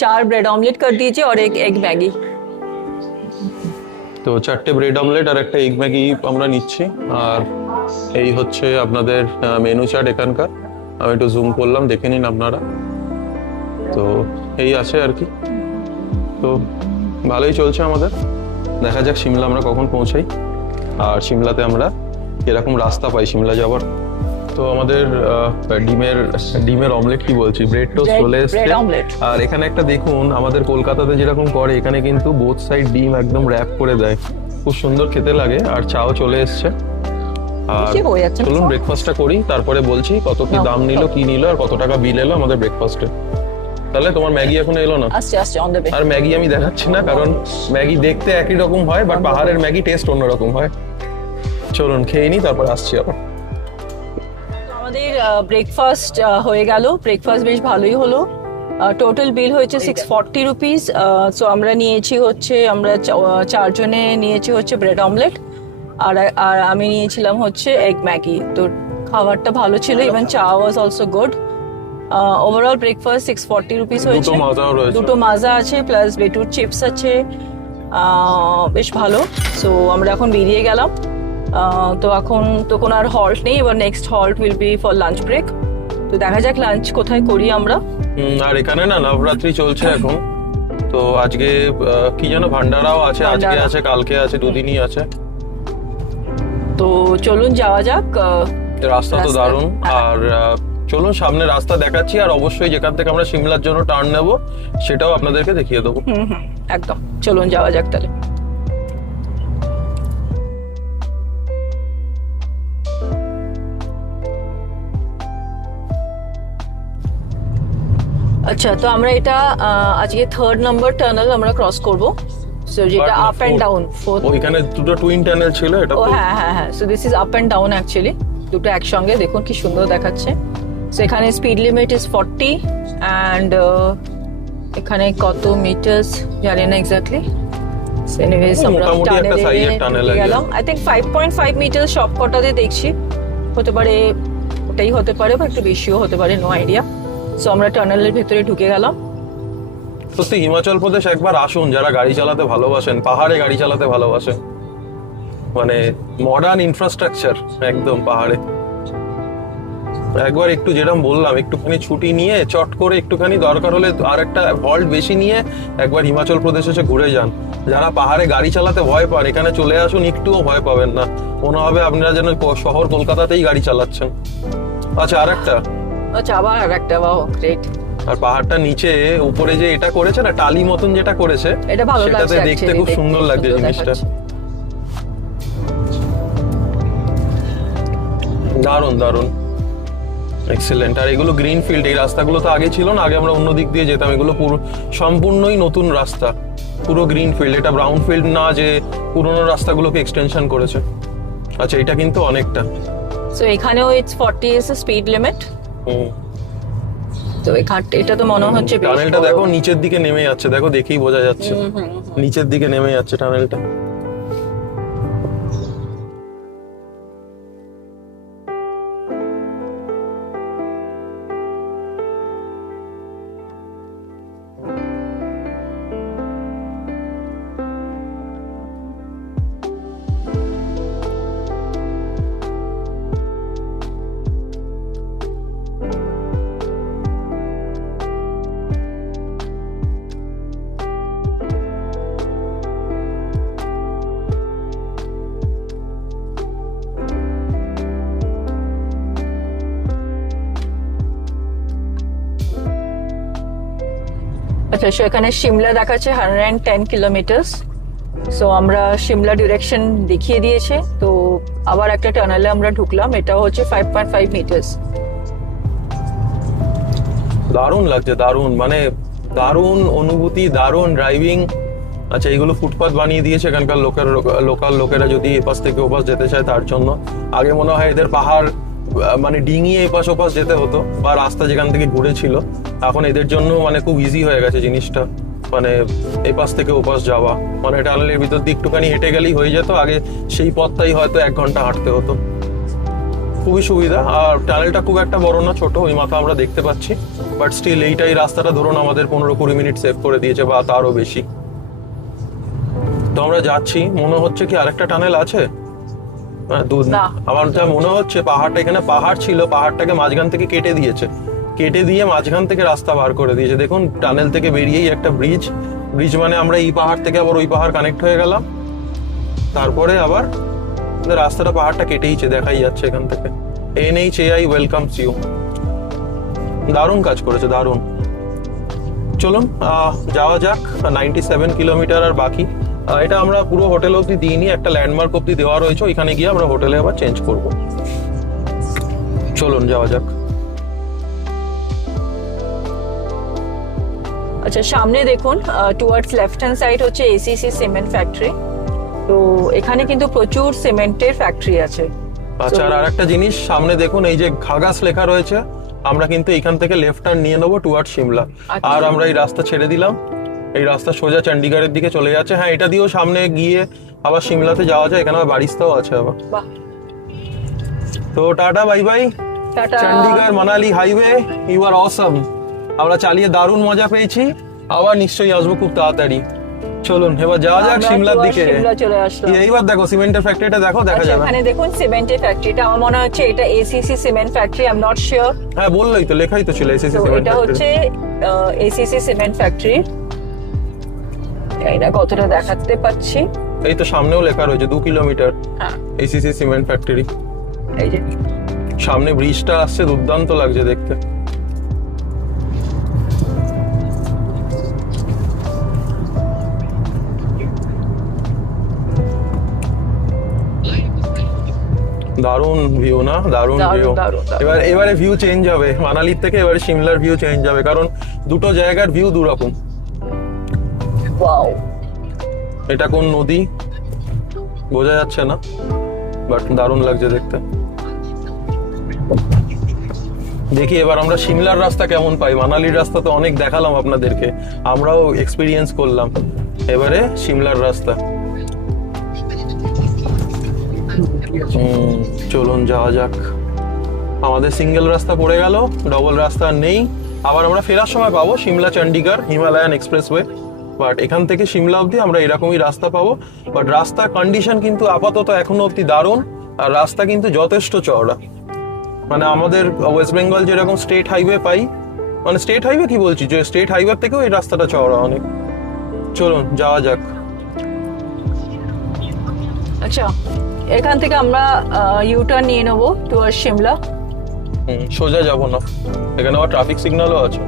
4 ब्रेड ऑमलेट कर दीजिए और एक एग मैगी। তো 4টে ব্রেড অমলেট আর একটা এগ ম্যাগি আমরা নিচ্ছি। আর এই হচ্ছে আপনাদের মেনু চার্ট এখানকার, আমি একটু জুম করলাম, দেখে নিন আপনারা। তো এই আছে আর কি। তো ভালোই চলছে আমাদের, দেখা যাক সিমলা আমরা কখন পৌঁছাই, আর সিমলাতে আমরা এরকম রাস্তা পাই সিমলা যাওয়ার। তো আমাদের ডিমের অমলেট কি বলছি, ব্রেড টোস্ট চলে এসেছে। আর এখানে একটা দেখুন, আমাদের কলকাতাতে যেরকম করে এখানে কিন্তু বোথ সাইড ডিম একদম র্যাপ করে দেয়, খুব সুন্দর খেতে লাগে। আর চাও চলে এসছে। আর চলুন ব্রেকফাস্টটা করি, তারপরে বলছি কত কি দাম নিল, কি নিল, আর কত টাকা বিল এলো আমাদের ব্রেকফাস্টে। তাহলে তোমার ম্যাগি এখনো এলো না? আর ম্যাগি আমি দেখাচ্ছি না, কারণ ম্যাগি দেখতে একই রকম হয়, বাট পাহাড়ের ম্যাগি টেস্ট অন্যরকম হয়। চলুন খেয়ে নিই, তারপর আসছি আবার। আমাদের ব্রেকফাস্ট হয়ে গেল, ব্রেকফাস্ট বেশ ভালোই হলো। টোটাল বিল হয়েছে 640 রুপিস। সো আমরা নিয়েছি হচ্ছে, আমরা 4 জনে নিয়েছি হচ্ছে ব্রেড অমলেট, আর আমি নিয়েছিলাম হচ্ছে এগ ম্যাগি। তো খাবারটা ভালো ছিল, ইভেন চা was also good. Overall breakfast 640 rupees হয়েছে। দুটো মাজা আছে, প্লাস বেটুর চিপস আছে, বেশ ভালো। সো আমরা এখন বেরিয়ে গেলাম। তো এখন তো কোনো আর হল্ট নেই, এবার next halt will be for lunch break. তো দেখা যাক লাঞ্চ কোথায় করি আমরা। আর এখানে না নবরাত্রি চলছে এখন, তো আজকে কি যেন ভান্ডারাও আছে, আজকে আছে, কালকে আছে, দুদিনই আছে। তো চলুন যাওয়া যাক। রাস্তা তো দারুণ। আর চলুন সামনে রাস্তা দেখাচ্ছি, আর অবশ্যই যেখান থেকে আমরা সিমলার জন্য টার্ন নেব সেটাও আপনাদেরকে দেখিয়ে দেবো। একদম, চলুন যাওয়া যাক তাহলে। আচ্ছা, তো আমরা এটা আজকে 3rd নাম্বার টানেল আমরা ক্রস করব। সো যেটা আপ এন্ড ডাউন, ওইখানে দুটো টুইন টানেল ছিল, এটা ও হ্যাঁ হ্যাঁ হ্যাঁ। So this is up and down actually, দুটো একসঙ্গে। দেখুন কি সুন্দর দেখাচ্ছে। সো এখানে স্পিড লিমিট ইজ 40 অ্যান্ড এখানে কত মিটারস জানি না এক্স্যাক্টলি। সো এনিওয়েজ আমরা টানেলে গেলাম। আই থিংক 5.5 মিটার সব কটাতে দেখছি, হতে পারে ওটাই হতে পারে, বা একটু বেশিও হতে পারে, নো আইডিয়া। সো আমরা টানেলের ভেতরে ঢুকে গেলাম। সত্যি হিমাচল প্রদেশ একবার আসুন, যারা গাড়ি চালাতে ভালোবাসেন, পাহাড়ে গাড়ি চালাতে ভালোবাসেন, মানে মডার্ন ইনফ্রাস্ট্রাকচার একদম পাহাড়ে। একবার একটু যেরকম বললাম, একটুখানি ছুটি নিয়ে চট করে একটুখানি দরকার হলে আর একটা ভল্ট বেশি নিয়ে একবার হিমাচল প্রদেশে এসে ঘুরে যান। যারা পাহাড়ে গাড়ি চালাতে ভয় পান, এখানে চলে আসুন, একটুও ভয় পাবেন না। মনে হবে আপনারা যেন শহর কলকাতাতেই গাড়ি চালাচ্ছেন। আচ্ছা, আর একটা, আচ্ছা আবার আর একটা, বাহ গ্রেট। আর পাহাড়টা নিচে উপরে যে এটা করেছে না, টালি মতন যেটা করেছে, এটা ভালো লাগছে, সেটাতে দেখতে খুব সুন্দর লাগছে জিনিসটা। দারুণ দারুণ, এক্সেলেন্ট। আর এগুলো গ্রিন ফিল্ড, এই রাস্তাগুলো তো আগে ছিল না, আগে আমরা অন্য দিক দিয়ে যেতাম। এগুলো পুরো সম্পূর্ণই নতুন রাস্তা, পুরো গ্রিন ফিল্ড। এটা ব্রাউন ফিল্ড না যে পুরোনো রাস্তাগুলোকে এক্সটেনশন করেছে। আচ্ছা, এটা কিন্তু অনেকটা। সো এখানেও it's 40 is the speed limit. তো এটা তো মনে হচ্ছে টানেলটা দেখো নিচের দিকে নেমে যাচ্ছে, দেখো দেখেই বোঝা যাচ্ছে নিচের দিকে নেমে যাচ্ছে টানেলটা। আচ্ছা, সেখানে সিমলা দেখাচ্ছে 110 কিলোমিটার। সো আমরা সিমলা ডিরেকশন দেখিয়ে দিয়েছে। তো আবার একটা টানেলে আমরা ঢুকলাম, এটা হচ্ছে 5.5 মিটার। দারুণ লাগছে, দারুণ, মানে দারুণ অনুভূতি, দারুণ ড্রাইভিং। আচ্ছা, এইগুলো ফুটপাথ বানিয়ে দিয়েছে এখানকার লোকাল লোকেরা যদি এপাশ থেকে ওপাশ যেতে চায় তার জন্য। আগে মনে হয় এদের পাহাড় মানে ডিঙিয়ে এপাশ ওপাশ যেতে হতো, বা রাস্তা যেখান থেকে ঘুরেছিল। এখন এদের জন্য মানে খুব ইজি হয়ে গেছে জিনিসটা, মানে এপাশ থেকে ওপাশ যাওয়া। মানে টানেলের ভিতর দিয়ে একটুখানি হেঁটে গেলেই হয়ে যেত, আগে সেই পথটাই হয়তো 1 ঘন্টা হাঁটতে হতো। খুবই সুবিধা। আর টানেলটা খুব একটা বড় না, ছোট, ওই মাথা আমরা দেখতে পাচ্ছি। বাট স্টিল এইটাই রাস্তাটা ধরুন আমাদের 15-20 মিনিট সেভ করে দিয়েছে, বা তারও বেশি। তো আমরা যাচ্ছি, মনে হচ্ছে কি আরেকটা টানেল আছে। আমার যা মনে হচ্ছে পাহাড়টা, এখানে পাহাড় ছিল, পাহাড়টাকে মাঝখান থেকে কেটে দিয়েছে, কেটে দিয়ে মাঝখান থেকে রাস্তা বার করে দিয়েছে। দেখুন টানেল থেকে বেরিয়েই একটা ব্রিজ মানে আমরা এই পাহাড় থেকে আবার ওই পাহাড় কানেক্ট হয়ে গেলাম, তারপরে আবার রাস্তাটা পাহাড়টা কেটেইছে, দেখাই যাচ্ছে এখান থেকে। NHAI welcomes you. দারুণ কাজ করেছে, দারুণ। চলুন যাওয়া যাক। 97 কিলোমিটার আর বাকি। এটা আমরা পুরো হোটেল অব্দি দিইনি, একটা ল্যান্ডমার্ক অব্দি দেওয়া রয়েছে, ওইখানে গিয়ে আমরা হোটেলে আবার চেঞ্জ করব। চলুন যাওয়া যাক। আচ্ছা, সামনে দেখুন টুয়ার্ডস লেফট হ্যান্ড সাইড হচ্ছে ACC সিমেন্ট ফ্যাক্টরি। তো এখানে কিন্তু প্রচুর সিমেন্টের ফ্যাক্টরি আছে। আচ্ছা, আর একটা জিনিস সামনে দেখুন, এই যে ঘাগাস লেখা রয়েছে, আমরা কিন্তু এখান থেকে লেফট টার্ন নিয়ে নেবো টুয়ার্ড সিমলা। আর আমরা এই রাস্তা ছেড়ে দিলাম, এই রাস্তা সোজা চণ্ডীগড়ের দিকে চলে যাচ্ছে। হ্যাঁ, এটা দিয়েও সামনে গিয়ে আবার সিমলাতে যাওয়া যায়, এখানে আবার বারিস্তাও আছে আবার। তো tata, bye bye. Chandigarh Manali highway, you are awesome. আমরা চালিয়ে দারুণ মজা পেয়েছি, আবার নিশ্চয়ই আসবো খুব তাড়াতাড়ি। চলুন এবার যাওয়া যাক সিমলার দিকে। এইবার দেখো সিমেন্টের ফ্যাক্টরিটা দেখো, দেখা যাবে। এখানে দেখুন সিমেন্টের ফ্যাক্টরিটা, আমার মনে হচ্ছে এটা ACC cement factory, I am not sure. হ্যাঁ, বললেই তো, লেখাই তো ছিল ACC সিমেন্ট ফ্যাক্টরি। এটা হচ্ছে ACC সিমেন্ট ফ্যাক্টরি। এটা কতটা দেখাতে পাচ্ছি, এই তো সামনেও লেখা রয়েছে 2 কিলোমিটার ACC সিমেন্ট ফ্যাক্টরি। এই যে সামনে ব্রিজটা আসছে, দুর্দান্ত লাগছে দেখতে। দারুণ ভিউ না, দারুণ ভিউ। এবারে ভিউ চেঞ্জ হবে মানালির থেকে, এবারে সিমলার ভিউ চেঞ্জ হবে, কারণ দুটো জায়গার ভিউ দুরকম। ওয়াও, এটা কোন নদী বোঝা যাচ্ছে না, বাট দারুণ লাগছে দেখতে। দেখি এবার আমরা সিমলার রাস্তা কেমন পাই। মানালির রাস্তা তো অনেক দেখালাম আপনাদেরকে, আমরাও এক্সপিরিয়েন্স করলাম। এবারে সিমলার রাস্তা। চলুন যাওয়া যাক। আমাদের সিঙ্গেল রাস্তা পড়ে গেল, ডবল রাস্তা নেই। আবার আমরা ফেরার সময় পাবো Shimla Chandigarh Himalayan expressway, but এখান থেকে সিমলা অবধি আমরা এরকমই রাস্তা পাবো। বাট রাস্তার কন্ডিশন কিন্তু আপাতত এখনো অবধি দারুণ, আর রাস্তা কিন্তু যথেষ্ট চওড়া। মানে আমাদের ওয়েস্ট বেঙ্গল যেরকম স্টেট হাইওয়ে পাই, মানে স্টেট হাইওয়ে কি বলছি, যে স্টেট হাইওয়ে থেকেও এই রাস্তাটা চওড়া অনেক। চলুন যাওয়া যাক। আচ্ছা, এখান থেকে আমরা ইউটার্ন নিয়ে নেবো টুয়ার্ডস শিমলা। সোজা যাবো না, এখানে আবার ট্রাফিক সিগন্যালও আছে।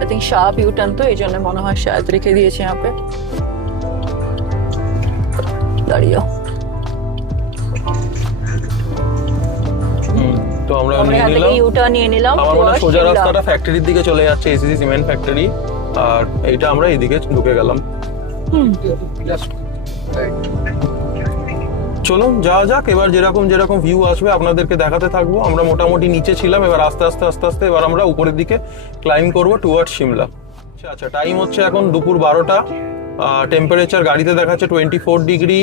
আই থিঙ্ক শার্প ইউটার্ন, তো এই জন্য মনে হয় শায়দ রেখে দিয়েছে यहाँ पे। দাঁড়িয়ে তো আমরা আমরা নিয়ে এখান থেকে নিলাম। ইউটার্ন নিয়ে নিলাম আমার মনে হয় towards সোজা শিমলা। রাস্তাটা ফ্যাক্টরির দিকে চলে যাচ্ছে, এসিসি সিমেন্ট ফ্যাক্টরি, আর এইটা আমরা এইদিকে ঢুকে গেলাম। চলুন যাওয়া যাক। এবার যেরকম যেরকম ভিউ আসবে আপনাদেরকে দেখাতে থাকবো। আমরা মোটামুটি নিচে ছিলাম, এবার আস্তে আস্তে আস্তে আস্তে এবার আমরা উপরের দিকে ক্লাইম করবো টুয়ার্ডস শিমলা। আচ্ছা, টাইম হচ্ছে এখন দুপুর 12টা। টেম্পারেচার গাড়িতে দেখাচ্ছে 24 ডিগ্রি,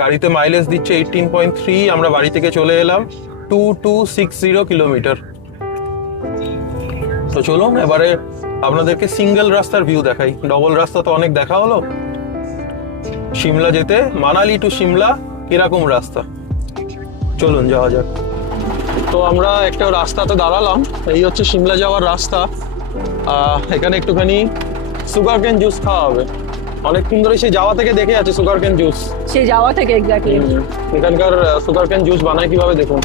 গাড়িতে মাইলেজ দিচ্ছে 18.3। আমরা বাড়ি থেকে চলে এলাম 2260 কিলোমিটার। তো চলুন এবারে আপনাদেরকে সিঙ্গেল রাস্তার ভিউ দেখাই, ডবল রাস্তা তো অনেক দেখা হলো। শিমলা যেতে, মানালি টু শিমলা কিরকম রাস্তা, চলুন যাওয়া যাক। তো আমরা একটা রাস্তাতে দাঁড়ালাম, এই হচ্ছে শিমলা যাওয়ার রাস্তা। এখানে একটুখানি সুগার কেন জুস খাওয়া হবে, অনেকক্ষণ ধরে সেই যাওয়া থেকে দেখে আছে সুগার কেন জুস। সেই যাওয়া থেকে এক্স্যাক্টলি এখানকার সুগার কেন জুস বানায় কিভাবে দেখুন,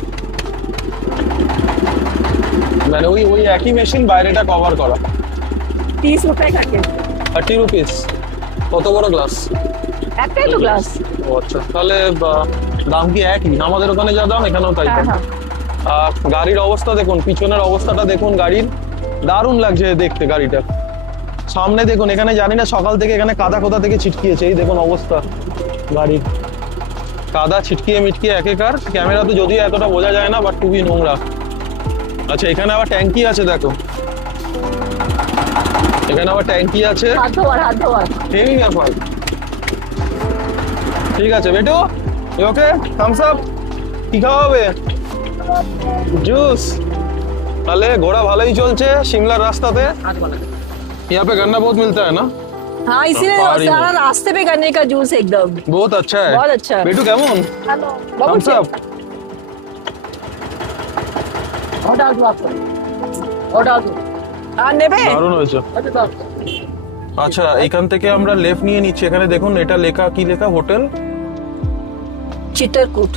মানে ওই ওই একই মেশিন, বাইরেটা কভার করা। 30 रुपए का के 30 রুপিস। কত বড় গ্লাস? একটাই তো গ্লাস। ও আচ্ছা, তাহলে দাম কি একই? আমাদের ওখানে যা দাম এখানেও তাই দাম। গাড়ির অবস্থা দেখুন, পিছনের অবস্থাটা দেখুন গাড়ির, দারুণ লাগছে দেখতে গাড়িটা। সামনে দেখুন, এখানে জানি না সকাল থেকে এখানে কাদা কোথা থেকে ছিটকিয়েছে, এই দেখুন অবস্থা গাড়ির, কাদা ছিটকিয়ে মিটকিয়ে একেকার। ক্যামেরাতে যদিও এতটা বোঝা যায় না, বাট খুবই নোংরা। আচ্ছা, এখানে আবার ট্যাঙ্কি আছে দেখো, এখানে আবার ট্যাঙ্কি আছে। হাত ধোয়ার হেভি ব্যাপার। ঠিক আছে বেটু, ওকে থামস আপ। কি খাওয়া হবে? জুস। তাহলে ঘোড়া ভালোই চলছে শিমলার রাস্তাতে। यहाँ पे गन्ना बहुत मिलता है ना? हाँ, इसीलिए पहाड़ी में। सारा रास्ते पे गन्ने का जूस एकदम बहुत अच्छा है। बहुत अच्छा है। बेटू কেমন? बहुत Thumbs up। ऑर्डर दो आपको, ऑर्डर दो। আর নেবে? দারুণ হয়েছে। আচ্ছা, এখান থেকে আমরা লেফট নিয়ে নিচ্ছি। এখানে দেখুন এটা লেখা, কি লেখা? হোটেল চিত্রকূট।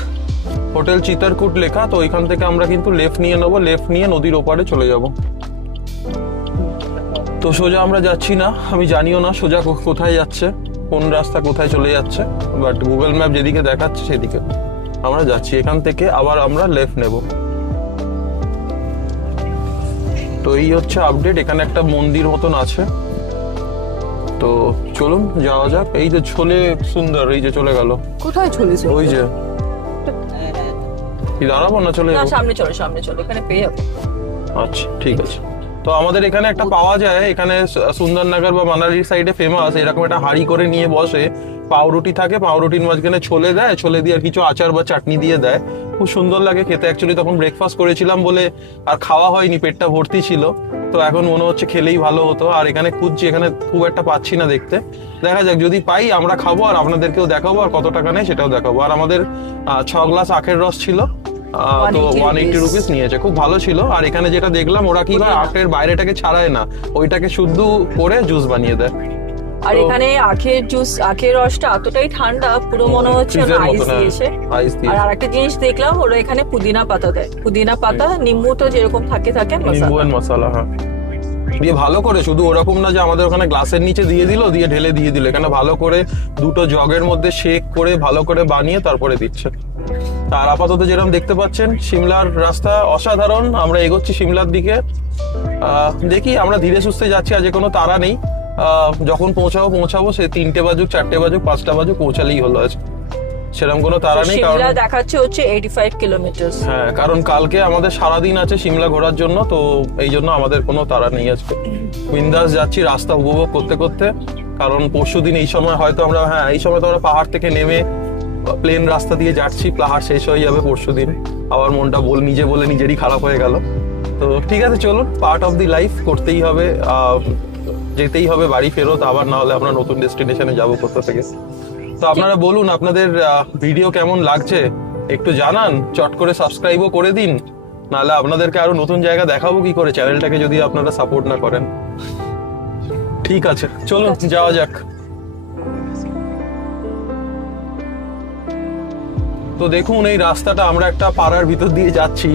হোটেল চিতারকূট লেখা। তো এখান থেকে আমরা কিন্তু লেফট নিয়ে নেবো, লেফট নিয়ে নদীর ওপারে চলে যাব। তো সোজা আমরা যাচ্ছি না, আমি জানিও না সোজা কোথায় যাচ্ছে, কোন রাস্তা কোথায় চলে যাচ্ছে, বাট গুগল ম্যাপ যেদিকে দেখাচ্ছে সেদিকে আমরা যাচ্ছি। এখান থেকে আবার আমরা লেফট নেব। তো এই হচ্ছে আপডেট। এখানে একটা মন্দির মতন আছে, তো চলুন যাওয়া যাক। এই যে ছোলে সুন্দর, এই যে চলে গেল, কোথায় চলেছে? ওই যে। কি দাঁড়াবো না চলে না, যাবো? সামনে চলো, এখানে পেয়ে যাবো। আচ্ছা ঠিক আছে। তো আমাদের এখানে একটা পাওয়া যায়, এখানে সুন্দরনগর বা মানালির সাইডে ফেমাস, এরকম একটা হাঁড়ি করে নিয়ে বসে, পাউরুটি থাকে, পাউরুটির মাঝখানে ছোলে দেয়, ছোলে দিয়ে আর কিছু আচার বা চাটনি দিয়ে দেয়, খুব সুন্দর লাগে খেতে। অ্যাকচুয়ালি তখন ব্রেকফাস্ট করেছিলাম বলে আর খাওয়া হয়নি, পেটটা ভর্তি ছিল, তো এখন মনে হচ্ছে খেলেই ভালো হতো। আর এখানে খুঁজছি, এখানে খুব একটা পাচ্ছি না দেখতে, দেখা যাক যদি পাই আমরা খাবো আর আপনাদেরকেও দেখাবো, আর কত টাকা নেয় সেটাও দেখাবো। আর আমাদের 6 গ্লাস আখের রস ছিল, তো 180 রুপিস নিয়েছে, খুব ভালো ছিল। আর এখানে যেটা দেখলাম, ওরা কি করে আখের বাইরেটাকে ছাড়ায় না, ওইটাকে শুদ্ধ করে জুস বানিয়ে দেয়। আর এখানে আখের রসটা এতটাই ঠান্ডা, পুরো মনে হচ্ছে ফ্রিজের আইস মতো না, দিয়েছে। আইস আর দিয়েছে। আরেকটা জিনিস দেখলাম, ওরা এখানে পুদিনা পাতা দেয়, পুদিনা পাতা, নিম্বু তো যেরকম থাকে নিম্বু এন্ড মশলা, হ্যাঁ, দিয়ে ভালো করে, শুধু ওরকম না যে আমাদের ওখানে গ্লাসের নিচে দিয়ে দিল, দিয়ে ঢেলে দিয়ে দিল, এখানে ভালো করে দুটো জগের মধ্যে শেক করে ভালো করে বানিয়ে তারপরে দিচ্ছে। আর আপাতত যেরকম দেখতে পাচ্ছেন শিমলার রাস্তা অসাধারণ। আমরা এগোচ্ছি শিমলার দিকে, দেখি আমরা ধীরে সুস্থে যাচ্ছি, আজ কোনো তাড়া নেই। যখন পৌঁছাবো সে 3টে বাজুক, 4টে বাজুক, 5টা বাজুক, পৌঁছালেই হলো। আজ সেরকম কোনো তাড়া নেই, কারণ শিমলা দেখাচ্ছে হচ্ছে 85 কিলোমিটার। হ্যাঁ, কারণ কালকে আমাদের সারাদিন আছে শিমলা ঘোরার জন্য, তো এই জন্য আমাদের কোনো তাড়া নেই আজকে। বিন্দাস যাচ্ছি রাস্তা উপভোগ করতে করতে, কারণ পরশুদিন এই সময় হয়তো আমরা, এই সময় তো আমরা পাহাড় থেকে নেমে প্লেন রাস্তা দিয়ে যাচ্ছি, পাহাড় শেষ হয়ে যাবে পরশুদিন। আবার মনটা নিজে বলে নিজেরই খারাপ হয়ে গেল। তো ঠিক আছে, চলুন, পার্ট অফ দি লাইফ, করতেই হবে, যেতেই হবে বাড়ি ফেরত, আবার না হলে আমরা নতুন ডেস্টিনেশনে যাবো কোথা থেকে। তো আপনারা বলুন আপনাদের ভিডিও কেমন লাগছে, একটু জানান, চট করে সাবস্ক্রাইবও করে দিন, নাহলে আপনাদেরকে আরো নতুন জায়গা দেখাবো কি করে, চ্যানেলটাকে যদি আপনারা সাপোর্ট না করেন। ঠিক আছে, চলুন যাওয়া যাক। তো দেখুন এই রাস্তাটা আমরা একটা পাড়ার ভিতর দিয়ে যাচ্ছি।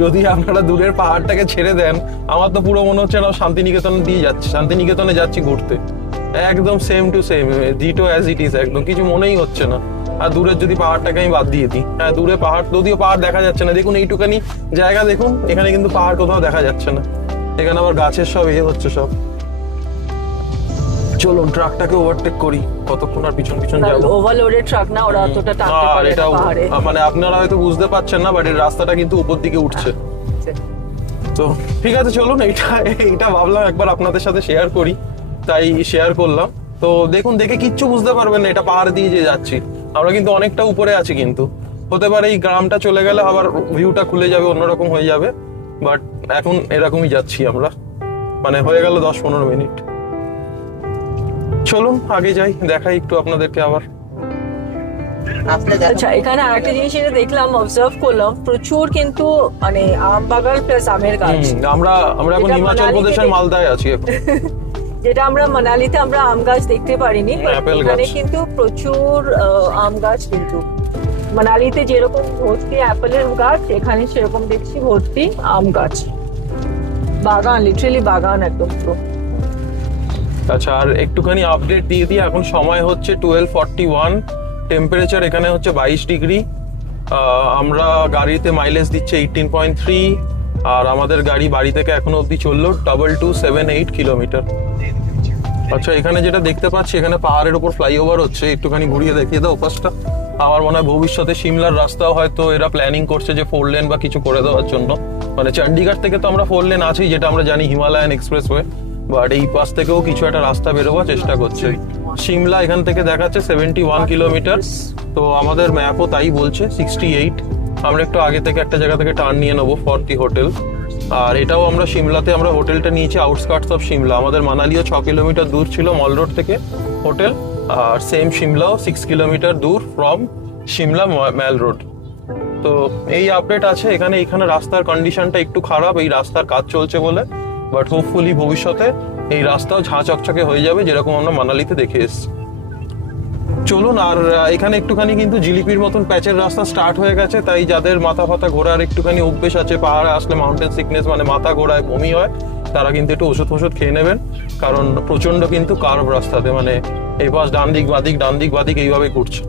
যদি আপনারা দূরের পাহাড়টাকে ছেড়ে দেন, আমার তো পুরো মনে হচ্ছে না শান্তিনিকেতন দিয়ে যাচ্ছি, শান্তিনিকেতনে যাচ্ছি ঘুরতে। একদম same to same, ditto as it is, একদম কিছু মনেই হচ্ছে না। আর দূরের যদি পাহাড়টাকে আমি বাদ দিয়ে দিই, হ্যাঁ দূরে পাহাড়, যদিও পাহাড় দেখা যাচ্ছে না। দেখুন এইটুকানি জায়গা দেখুন, এখানে কিন্তু পাহাড় কোথাও দেখা যাচ্ছে না। এখানে আবার গাছের সব হচ্ছে সব। চলুন ট্রাকটাকে ওভারটেক করি, কতক্ষণ আর পিছন পিছন যাবো। ওভারলোডেড ট্রাক না, ওরা অতটা টানতে আর পারে না এটাও পাহাড়ে। মানে আপনারা হয়তো বুঝতে পারছেন না, বাট এর রাস্তাটা কিন্তু উপর দিকে উঠছে। তো ঠিক আছে চলুন, এইটা ভাবলাম একবার আপনাদের সাথে শেয়ার করি, তাই শেয়ার করলাম। তো দেখুন, দেখে কিচ্ছু বুঝতে পারবেন না এটা পাহাড় দিয়ে যে যাচ্ছি। আমরা কিন্তু অনেকটা উপরে আছি, কিন্তু হতে পারে এই গ্রামটা চলে গেলে আবার ভিউটা খুলে যাবে, অন্যরকম হয়ে যাবে। বাট এখন এরকমই যাচ্ছি আমরা, মানে হয়ে গেল 10-15 মিনিট। চলুন আগে যাই, দেখাই একটু আপনাদেরকে আবার। আচ্ছা, এখানে আরেকটা জিনিস এটা দেখলাম, অবজার্ভ করলাম, প্রচুর কিন্তু মানে আম বাগান প্লাস আমের গাছ। আমরা এখন যেটা হিমাচল মানালিতে প্রদেশের মালদায় আছি এখন। যেটা আমরা মানালিতে আমরা আম গাছ দেখতে পারিনি, but আপেল এখানে গাছ। কিন্তু প্রচুর আম গাছ। কিন্তু মানালিতে যেরকম ভর্তি অ্যাপেলের গাছ, এখানে সেরকম দেখছি ভর্তি আম গাছ, বাগান, লিটারালি বাগান একদম পুরো। আচ্ছা, আর একটুখানি আপডেট দিয়ে দিই। এখন সময় হচ্ছে 12:41, টেম্পারেচার এখানে হচ্ছে 22 ডিগ্রি। আমরা গাড়িতে মাইলেজ দিচ্ছে 18.3, আর আমাদের গাড়ি বাড়ি থেকে এখনো অবধি চললো 2278 কিলোমিটার। আচ্ছা, এখানে যেটা দেখতে পাচ্ছি, এখানে পাহাড়ের উপর ফ্লাইওভার হচ্ছে, একটুখানি ঘুরিয়ে দেখিয়ে দাও পাশটা। আমার মনে হয় ভবিষ্যতে সিমলার রাস্তাও হয়তো এরা প্ল্যানিং করছে যে 4 লেন বা কিছু করে দেওয়ার জন্য। মানে চণ্ডীগড় থেকে তো আমরা 4 লেন আছেই, যেটা আমরা জানি হিমালয়ান এক্সপ্রেসওয়ে, বাট এই পাশ থেকেও কিছু একটা রাস্তা বেরোবার চেষ্টা করছে। সিমলা এখান থেকে দেখাচ্ছে 71 কিলোমিটার, তো আমাদের ম্যাপও তাই বলছে 68। আমরা একটু আগে থেকে একটা জায়গা থেকে টার্ন নিয়ে নেবো ফর দি হোটেল। আর এটাও আমরা সিমলাতে, আমরা হোটেলটা নিয়েছি আউটস্কার্টস অফ সিমলা। আমাদের মানালিও 6 কিলোমিটার দূর ছিল মল রোড থেকে হোটেল, আর সেম সিমলাও 6 কিলোমিটার দূর ফ্রম সিমলা ম্যাল রোড। তো এই আপডেট আছে এখানে। রাস্তার কন্ডিশনটা একটু খারাপ, এই রাস্তার কাজ চলছে বলে, বাট হোপফুলি ভবিষ্যতে এই রাস্তাও ঝাঁ চকচকে হয়ে যাবে, যেরকম আমরা মানালিতে দেখে এসেছি। চলুন, আর এখানে একটুখানি কিন্তু জিলিপির মতন প্যাচের রাস্তা স্টার্ট হয়ে গেছে, তাই যাদের মাথা ফাতা ঘোরার একটুখানি অভ্যেস আছে, পাহাড়ে আসলে মাউন্টেন সিকনেস মানে মাথা ঘোরায়, বমি হয়, তারা কিন্তু একটু ওষুধ খেয়ে নেবেন। কারণ প্রচন্ড কিন্তু কার্ভ রাস্তাতে, মানে এই পাশ ডান দিক বাদিক, ডান দিক বাদিক এইভাবে ঘুরছে।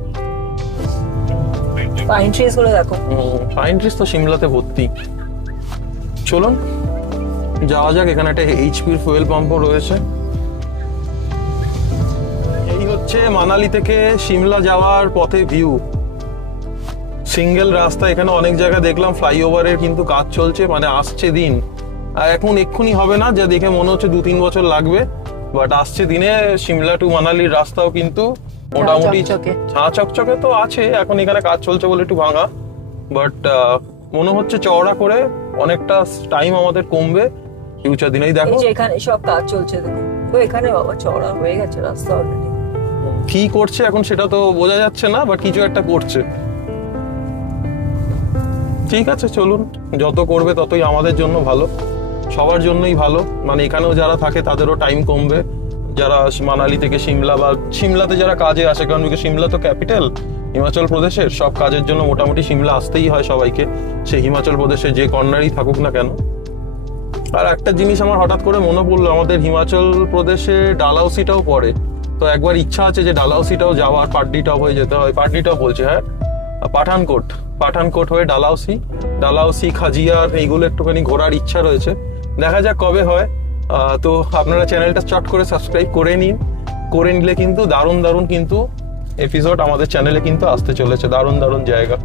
পাইন ট্রিজ গুলো দেখো। পাইন ট্রিজ তো সিমলাতে ভর্তি। চলুন যাওয়া যাক। এখানে একটা এইচপির ফুয়েল পাম্পও রয়েছে। এই হচ্ছে মানালি থেকে সিমলা যাওয়ার পথে ভিউ, সিঙ্গেল রাস্তা। এখানে অনেক জায়গা দেখলাম ফ্লাইওভারের কিন্তু কাজ চলছে, মানে আসছে দিন। আর এখন এক্ষুনি হবে না, যা দেখে মনে হচ্ছে 2-3 বছর লাগবে, বাট আসছে দিনে সিমলা টু মানালির রাস্তাও কিন্তু মোটামুটি ঝাঁ চকচকে তো আছে। এখন এখানে কাজ চলছে বলে একটু ভাঙা, বাট মনে হচ্ছে চওড়া করে অনেকটা টাইম আমাদের কমবে ফিউচার দিনেই। দেখো এখানে সব কাজ চলছে, তো এখানে বাবা চওড়া হয়ে গেছে রাস্তা অলরেডি। কি করছে এখন সেটা তো বোঝা যাচ্ছে না, বাট কিছু একটা করছে। ঠিক আছে চলুন, যত করবে ততই আমাদের জন্য ভালো, সবার জন্যই ভালো। মানে এখানেও যারা থাকে তাদেরও টাইম কমবে, যারা মানালি থেকে সিমলা বা সিমলাতে যারা কাজে আসে, কারণ সিমলা তো ক্যাপিটাল হিমাচল প্রদেশের, সব কাজের জন্য মোটামুটি সিমলা আসতেই হয় সবাইকে, সে হিমাচল প্রদেশে যে কর্নারই থাকুক না কেন। আর একটা জিনিস আমার হঠাৎ করে মনে পড়লো, আমাদের হিমাচল প্রদেশে ডালহাউসিটাও পড়ে, তো একবার ইচ্ছা আছে যে ডালহাউসিটাও যাওয়ার, পাটনি টপ হয়ে যেতে হয়, পাটনি টপ বলছে, হ্যাঁ পাঠানকোট হয়ে ডালহাউসি খাজিয়ার এইগুলো একটুখানি ঘোরার ইচ্ছা রয়েছে, দেখা যাক কবে হয়। তো আপনারা চ্যানেলটা চট করে সাবস্ক্রাইব করে নিলে কিন্তু দারুণ কিন্তু এপিসোড আমাদের চ্যানেলে কিন্তু আসতে চলেছে, দারুণ জায়গা।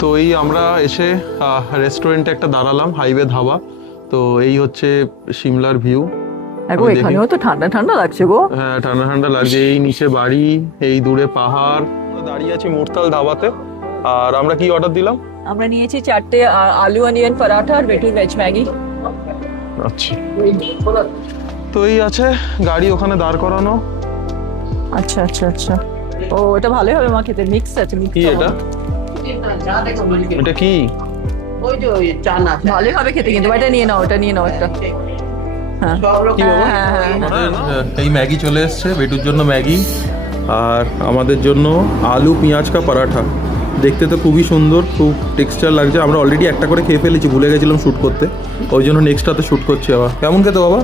তো এই আমরা এসে রেস্টুরেন্টে একটা দাঁড়ালাম, হাইওয়ে ধাবা। তো এই হচ্ছে সিমলার ভিউ, দেখো আমি দেখি। এখানেও তো ঠান্ডা ঠান্ডা লাগছে গো। হ্যাঁ ঠান্ডা ঠান্ডা লাগছে, এই নিচে বাড়ি, এই দূরে পাহাড়। আমরা দাঁড়িয়ে আছি মুরতাল ধাবাতে। আর আমরা কি অর্ডার দিলাম? আমরা নিয়েছি 4টে আলু অনিয়ন পরাঠা আর বেটু ভেজ ম্যাগি। আচ্ছা, তো এই আছে গাড়ি ওখানে দাঁড় করানো। আচ্ছা আচ্ছা আচ্ছা, ও এটা ভালোই হবে মা খেতে, মিক্স আছে। mix কি এটা? এটা কি? ভালোই হবে খেতে, কিন্তু এটা নিয়ে নাও, এটা নিয়ে নাও একটা। হ্যাঁ কি বাবা? হ্যাঁ হ্যাঁ এই ম্যাগি চলে এসছে, বেটুর জন্য ম্যাগি আর আমাদের জন্য আলু পেঁয়াজ কা পরাঠা। দেখতে তো খুবই সুন্দর, খুব টেক্সচার লাগছে। আমরা অলরেডি একটা করে খেয়ে ফেলেছি, ভুলে গেছিলাম শ্যুট করতে, ওই জন্য নেক্সটটাতে শ্যুট করছি আবার। কেমন খেতে বাবা?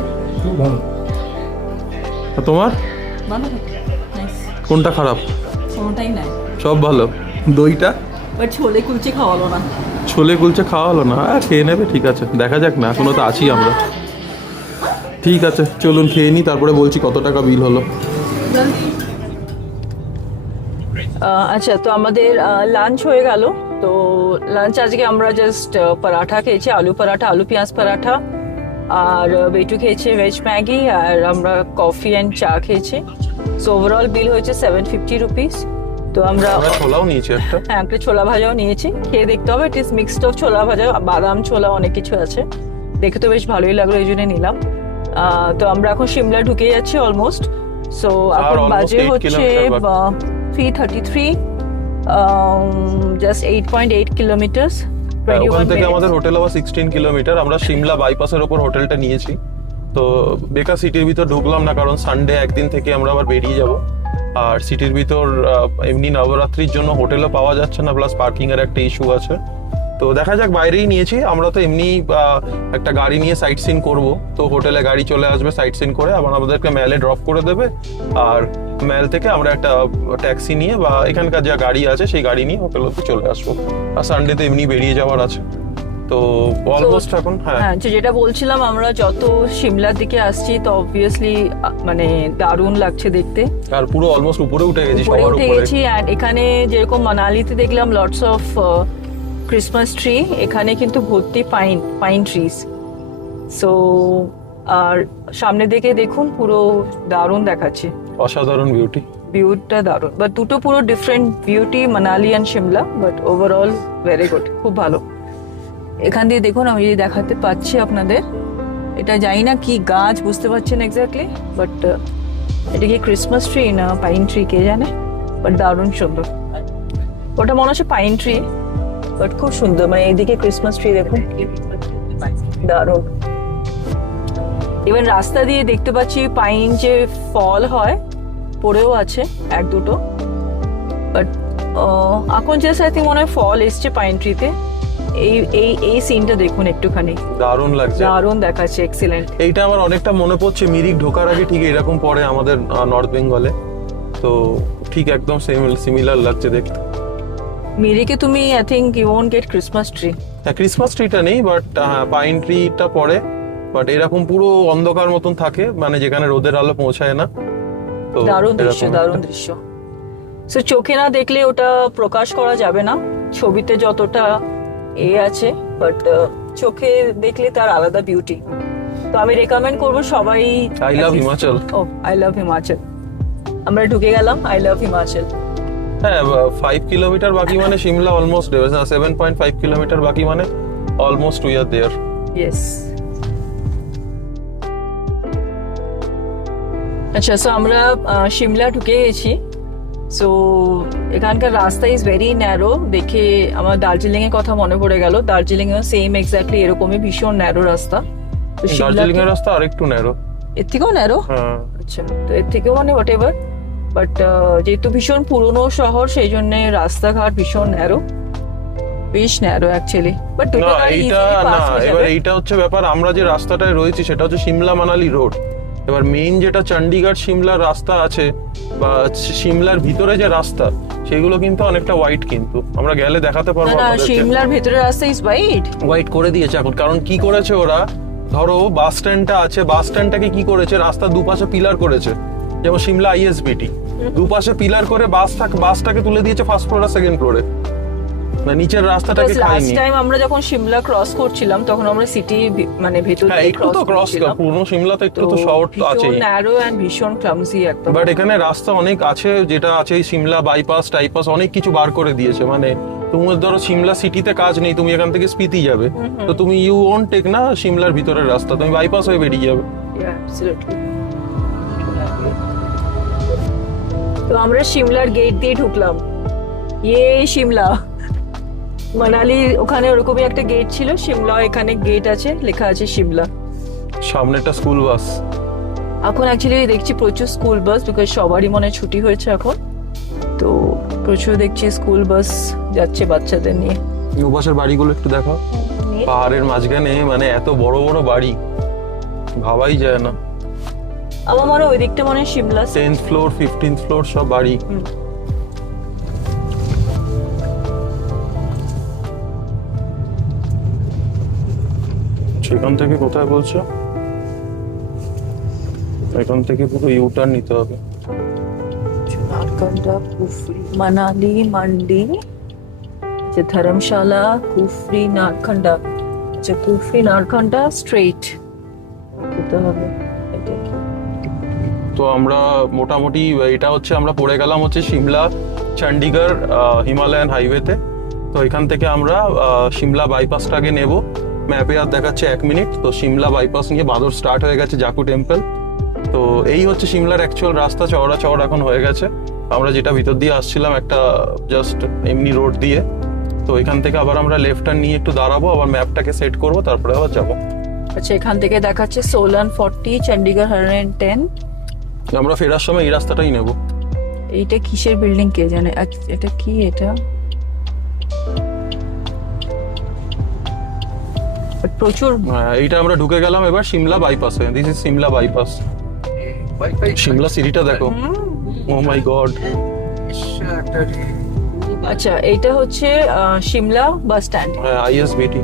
আর তোমার কোনটা খারাপ? কোনোটাই নাই, সব ভালো। দইটা বাট ছোলে কুলচে খাওয়ালো না। ছোলে কুলচে খাওয়া হলো না, খেয়ে নেবে, ঠিক আছে, দেখা যাক না, এখনো তো আছি আমরা। ঠিক আছে চলুন খেয়ে নিই, তারপরে বলছি কত টাকা বিল হলো। আচ্ছা, তো আমাদের লাঞ্চ হয়ে গেল। তো লাঞ্চ আজকে আমরা জাস্ট পরাঠা খেয়েছি, আলু পরাঠা, আলু পেঁয়াজ পরাঠা। আর বেটু খেয়েছে ভেজ ম্যাগি, আর আমরা কফি অ্যান্ড চা খেয়েছি। সো ওভারঅল বিল হয়েছে 750 রুপিস। তো আমরা ছোলাও নিয়েছি একটা। হ্যাঁ, একটা ছোলা ভাজাও নিয়েছি, খেয়ে দেখতে হবে। ইট ইজ মিক্সড অফ ছোলা ভাজা, বাদাম ছোলা, অনেক কিছু আছে। দেখে তো বেশ ভালোই লাগলো, এই জন্য নিলাম। তো আমরা এখন সিমলা ঢুকে যাচ্ছি অলমোস্ট। সো এখন almost বাজে 8 হচ্ছে কিলোমিটার 3:33, জাস্ট 8.8 কিলোমিটার্স। ওখান থেকে আমাদের হোটেল আবার 16 কিলোমিটার। আমরা সিমলা বাইপাসের ওপর হোটেলটা নিয়েছি। তো বেকার সিটির ভিতর ঢুকলাম না, কারণ সানডে একদিন থেকে আমরা আবার বেরিয়ে যাব। আর সিটির ভিতর এমনি নবরাত্রির জন্য হোটেলও পাওয়া যাচ্ছে না, প্লাস পার্কিং এর একটা ইস্যু আছে। তো দেখা যাক, বাইরেই নিয়েছি আমরা। তো এমনি একটা গাড়ি নিয়ে সাইট সিন করবো, তো হোটেলে গাড়ি চলে আসবে, সাইট সিন করে আবার আমাদেরকে ম্যালে ড্রপ করে দেবে। আর ম্যাল থেকে আমরা একটা ট্যাক্সি নিয়ে বা এখানকার যা গাড়ি আছে সেই গাড়ি নিয়ে হোটেল অব্দি চলে আসবো। আর সানডেতে এমনি বেরিয়ে যাওয়ার আছে। তো অলমোস্ট এখন হ্যাঁ, যেটা বলছিলাম, আমরা যত সিমলার দিকে আসছি তো অবভিয়াসলি মানে দারুণ লাগছে দেখতে। আর পুরো অলমোস্ট উপরে উঠে গেছি, উপরে সবার উঠে উপরে। গেছি। অ্যান্ড এখানে যেরকম মানালিতে দেখলাম লটস অফ ক্রিসমাস ট্রি, এখানে কিন্তু ভর্তি পাইন ট্রিজ। সো আর সামনে দিকে দেখুন, পুরো দারুণ দেখাচ্ছে, অসাধারণ বিউটি। ভিউটা দারুণ। বাট দুটো পুরো different beauty, Manali and Shimla, but overall very good, খুব ভালো। এখান দিয়ে দেখুন, আমি যদি দেখাতে পাচ্ছি আপনাদের, এটা জানি না কি গাছ, বুঝতে পারছেন এক্স্যাক্টলি, বাট এটা কি ক্রিসমাস ট্রি না পাইন ট্রি কে জানে, বাট দারুণ সুন্দর। ওটা মনে হচ্ছে পাইন ট্রি, বাট খুব সুন্দর। মানে এইদিকে ক্রিসমাস ট্রি দেখুন, দারুণ। ইভেন রাস্তা দিয়ে দেখতে পাচ্ছি পাইন যে ফল হয় পড়েও আছে এক দুটো, বাট এখন জাস্ট আই থিঙ্ক মনে হয় ফল এসছে পাইন ট্রিতে। এই সিনটা দেখুন একটুখানি, দারুণ লাগছে, দারুণ দেখাচ্ছে, এক্সিলেন্ট। এইটা আমার অনেকটা মনে পড়ছে মিরিক ঢোকার আগে ঠিক এরকম পড়ে আমাদের নর্থ বেঙ্গলে। তো ঠিক একদম সিমিলার লাগছে দেখতে। মিরিকে তুমি I think you won't get Christmas tree. হ্যাঁ, ক্রিসমাস ট্রিটা নেই, বাট পাইন ট্রিটা পড়ে। বাট এরকম পুরো অন্ধকার মতন থাকে, মানে যেখানে রোদের আলো পৌঁছায় না। তো দারুণ দৃশ্য, এরকম দারুণ দৃশ্য। সো চোখে না দেখলে ওটা প্রকাশ করা যাবে না, ছবিতে যতটা আছে, বাট চোখে দেখলে তার আলাদা বিউটি। তো আমি রেকমেন্ড করবো সবাই। I love Himachal. Oh I love Himachal. আমরা ঢুকে গেলাম আই লাভ হিমাচল। হ্যাঁ, 5 কিলোমিটার বাকি মানে সিমলা অলমোস্ট, 7.5 কিলোমিটার বাকি মানে almost we are there. Yes. আচ্ছা, সো আমরা সিমলা ঢুকে গেছি। সো এখানকার রাস্তা ইজ ভেরি ন্যারো। দেখে আমার দার্জিলিং এর কথা মনে পড়ে গেল। দার্জিলিং এও সেম এক্স্যাক্টলি এরকমই ভীষণ ন্যারো রাস্তা। তো দার্জিলিং এর রাস্তা আরেকটু ন্যারো, এর থেকেও ন্যারো। হ্যাঁ। আচ্ছা, তো এর থেকেও মানে হোয়াট এভার, বাট যেহেতু ভীষণ পুরনো শহর সেই জন্য রাস্তাঘাট ভীষণ ন্যারো, বেশ ন্যারো অ্যাকচুয়ালি। বাট দুটো গাড়ি এইটা easily না, pass হয়ে এবার যাবে। এইটা হচ্ছে ব্যাপার। আমরা যে রাস্তাটায় রয়েছি সেটা হচ্ছে সিমলা মানালি রোড। এবার মেইন যেটা চণ্ডীগড় সিমলার রাস্তা আছে বা সিমলার ভিতরে যে রাস্তা, সেগুলো কিন্তু অনেকটা হোয়াইট, কিন্তু আমরা গেলে দেখাতে পারবো না, আপনাদেরকে। সিমলার ভেতরে রাস্তা ইজ হোয়াইট। হোয়াইট করে দিয়েছে এখন, কারণ কি করেছে ওরা, ধরো বাস স্ট্যান্ডটা আছে, বাস স্ট্যান্ডটাকে কি করেছে, রাস্তার দুপাশে পিলার করেছে, যেমন সিমলা ISBT দুপাশে পিলার করে বাসটাকে তুলে দিয়েছে ফার্স্ট ফ্লোর আর সেকেন্ড ফ্লোরে। না নিচের রাস্তাটাকে লাস্ট খাইনি। টাইম আমরা যখন সিমলা ক্রস করছিলাম তখন আমরা সিটি মানে ভেতর হ্যাঁ দিয়ে একটু তো ক্রস করছিলাম। পুরনো সিমলাতে একটু তো শহর তো আছেই, ন্যারো এন্ড ভীষণ ক্লামসি একদম। বাট এখানে রাস্তা অনেক আছে, যেটা আছে এই সিমলা বাইপাস টাইপাস অনেক কিছু বার করে দিয়েছে। মানে তোমার ধরো সিমলা সিটিতে কাজ নেই, তুমি এখান থেকে স্পিতি যাবে, তো তুমি ইউ ওন্ট টেক না সিমলার ভিতরের রাস্তা, তুমি বাইপাস হয়ে বেরিয়ে যাবে। Yeah, absolutely. তো আমরা সিমলার গেট দিয়ে ঢুকলাম। সিমলা মানালি ওখানে ওরকমই একটা গেট ছিল, সিমলা এখানে গেট আছে, লেখা আছে সিমলা। সামনে একটা স্কুল বাস। এখন অ্যাকচুয়ালি দেখছি প্রচুর স্কুল বাস, বিকজ সবারই মনে হয় ছুটি হয়েছে এখন, তো প্রচুর দেখছি স্কুল বাস যাচ্ছে বাচ্চাদের নিয়ে। ওপাশের বাড়িগুলো একটু দেখো, পাহাড়ের মাঝখানে মানে এত বড় বড় বাড়ি, ভাবাই যায় না। আমার মনে হয় ওই দিকটা মনে হয় Shimla. 10th floor 15th floor সব বাড়ি। সেখান থেকে কোথায় বলছো? এখান থেকে পুরো ইউটার্ন নিতে হবে। নারকন্ডা, কুফরি, মানালি, মান্ডি, যে ধর্মশালা, কুফরি, নারকন্ডা, যে কুফরি নারকন্ডা স্ট্রেট যেতে হবে। এটা কি? তো আমরা মোটামুটি এটা হচ্ছে আমরা পড়ে গেলাম হচ্ছে সিমলা চণ্ডীগড় হিমালয়ান হাইওয়েতে। তো এখান থেকে আমরা সিমলা বাইপাসটাকে নেব। ম্যাপে আর দেখাচ্ছে 1 মিনিট। তো সিমলা বাইপাস নিয়ে বাঁদর স্টার্ট হয়ে গেছে, জাকু টেম্পল। তো এই হচ্ছে সিমলার অ্যাকচুয়াল রাস্তা, চওড়া চওড়া এখন হয়ে গেছে। আমরা যেটা ভিতর দিয়ে আসছিলাম একটা জাস্ট এমনি রোড দিয়ে। তো এখান থেকে আবার আমরা লেফট টার্ন নিয়ে একটু দাঁড়াবো, আবার ম্যাপটাকে সেট করবো, তারপরে আবার যাবো। আচ্ছা, এখান থেকে দেখাচ্ছে সোলান 40, চণ্ডীগড় 110। আমরা ফেরার সময় এই রাস্তাটাই নেব। এইটা কিসের বিল্ডিং কে জানে? এটা কি? এটা প্রচুর। এইটা আমরা ঢুকে গেলাম এবার সিমলা বাইপাসে। This is Shimla bypass. Shimla সিটিটা দেখো, ও মাই গড। আচ্ছা, এইটা হচ্ছে সিমলা বাস স্ট্যান্ড। হ্যাঁ, ISBT।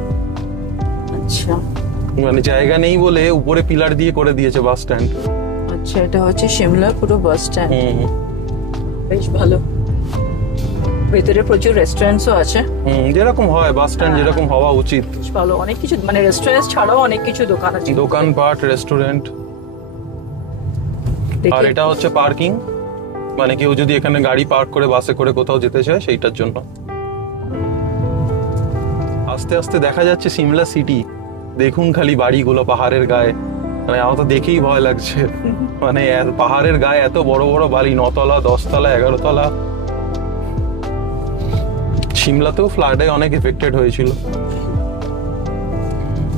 আচ্ছা মানে জায়গা নেই বলে উপরে পিলার দিয়ে করে দিয়েছে বাস স্ট্যান্ড। আচ্ছা, এটা হচ্ছে সিমলা পুরো বাস স্ট্যান্ড। বেশ ভালো। ভেতরে প্রচুর রেস্টুরেন্টসও আছে। যেরকম হয় বাস স্ট্যান্ড, যেরকম হওয়া উচিত। বেশ ভালো, অনেক কিছু মানে রেস্টুরেন্ট ছাড়াও অনেক কিছু দোকান আছে। দোকানপাট, রেস্টুরেন্ট। দেখি। আর এটা হচ্ছে পার্কিং, মানে কেউ যদি এখানে গাড়ি পার্ক করে বাসে করে কোথাও যেতে চায় সেইটার জন্য। আস্তে আস্তে দেখা যাচ্ছে সিমলা সিটি। দেখুন খালি বাড়িগুলো পাহাড়ের গায়ে, মানে আমার তো দেখেই ভয় লাগছে। মানে পাহাড়ের গায়ে এত বড় বড় বাড়ি, 9 তলা 10 তলা 11 তলা। সিমলাতেও ফ্লাডে অনেক এফেক্টেড হয়েছিল।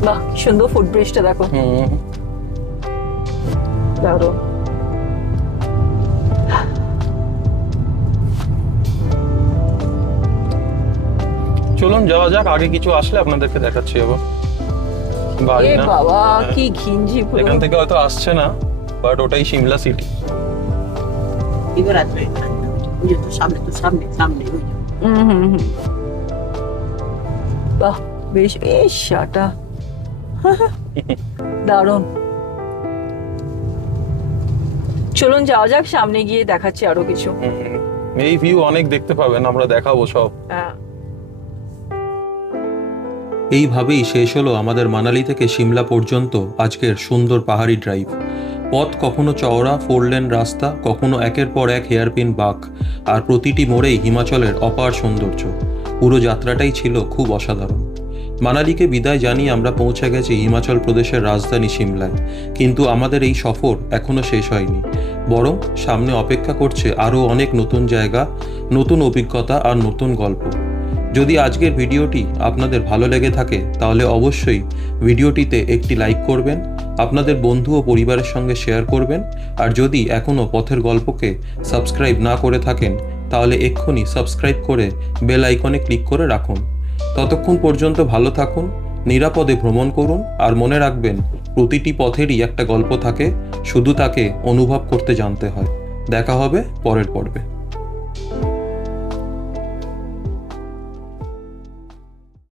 বাহ, কি সুন্দর ফুটব্রিজটা দেখো। দারুণ। চলুন যাওয়া যাক, আগে কিছু আসলে আপনাদেরকে দেখাচ্ছি। এবার বাড়ি এ না, বাবা, কি ঘিঞ্জি পুরো। এখান থেকে হয়তো আসছে না, বাট ওটাই সিমলা সিটি। এবার আসবে, ওই যে তো সামনে, তো সামনে সামনে ওই যে। হুম। বাহ, বেশ শাটা দারুণ। চলুন যাওয়া যাক, সামনে গিয়ে দেখাচ্ছি আরো কিছু। এই ভিউ অনেক দেখতে পাবেন, আমরা দেখাবো সব। হ্যাঁ। এইভাবেই শেষ হলো আমাদের মানালি থেকে সিমলা পর্যন্ত আজকের সুন্দর পাহাড়ি ড্রাইভ। পথ কখনো চওড়া 4 লেন রাস্তা, কখনো একের পর এক হেয়ারপিন বাঁক, আর প্রতিটি মোড়েই হিমাচলের অপার সৌন্দর্য। পুরো যাত্রাটাই ছিল খুব অসাধারণ। মানালিকে বিদায় জানিয়ে আমরা পৌঁছে গেছি হিমাচল প্রদেশের রাজধানী সিমলায়। কিন্তু আমাদের এই সফর এখনও শেষ হয়নি, বরং সামনে অপেক্ষা করছে আরও অনেক নতুন জায়গা, নতুন অভিজ্ঞতা আর নতুন গল্প। যদি আজকের ভিডিওটি আপনাদের ভালো লেগে থাকে তাহলে অবশ্যই ভিডিওটিতে একটি লাইক করবেন, আপনাদের বন্ধু ও পরিবারের সঙ্গে শেয়ার করবেন। আর যদি এখনও পথের গল্পকে সাবস্ক্রাইব না করে থাকেন তাহলে এক্ষুনি সাবস্ক্রাইব করে বেল আইকনে ক্লিক করে রাখুন। ততক্ষণ পর্যন্ত ভালো থাকুন, নিরাপদে ভ্রমণ করুন, আর মনে রাখবেন প্রতিটি পথেরই একটা গল্প থাকে, শুধু তাকে অনুভব করতে জানতে হয়। দেখা হবে পরের পর্বে।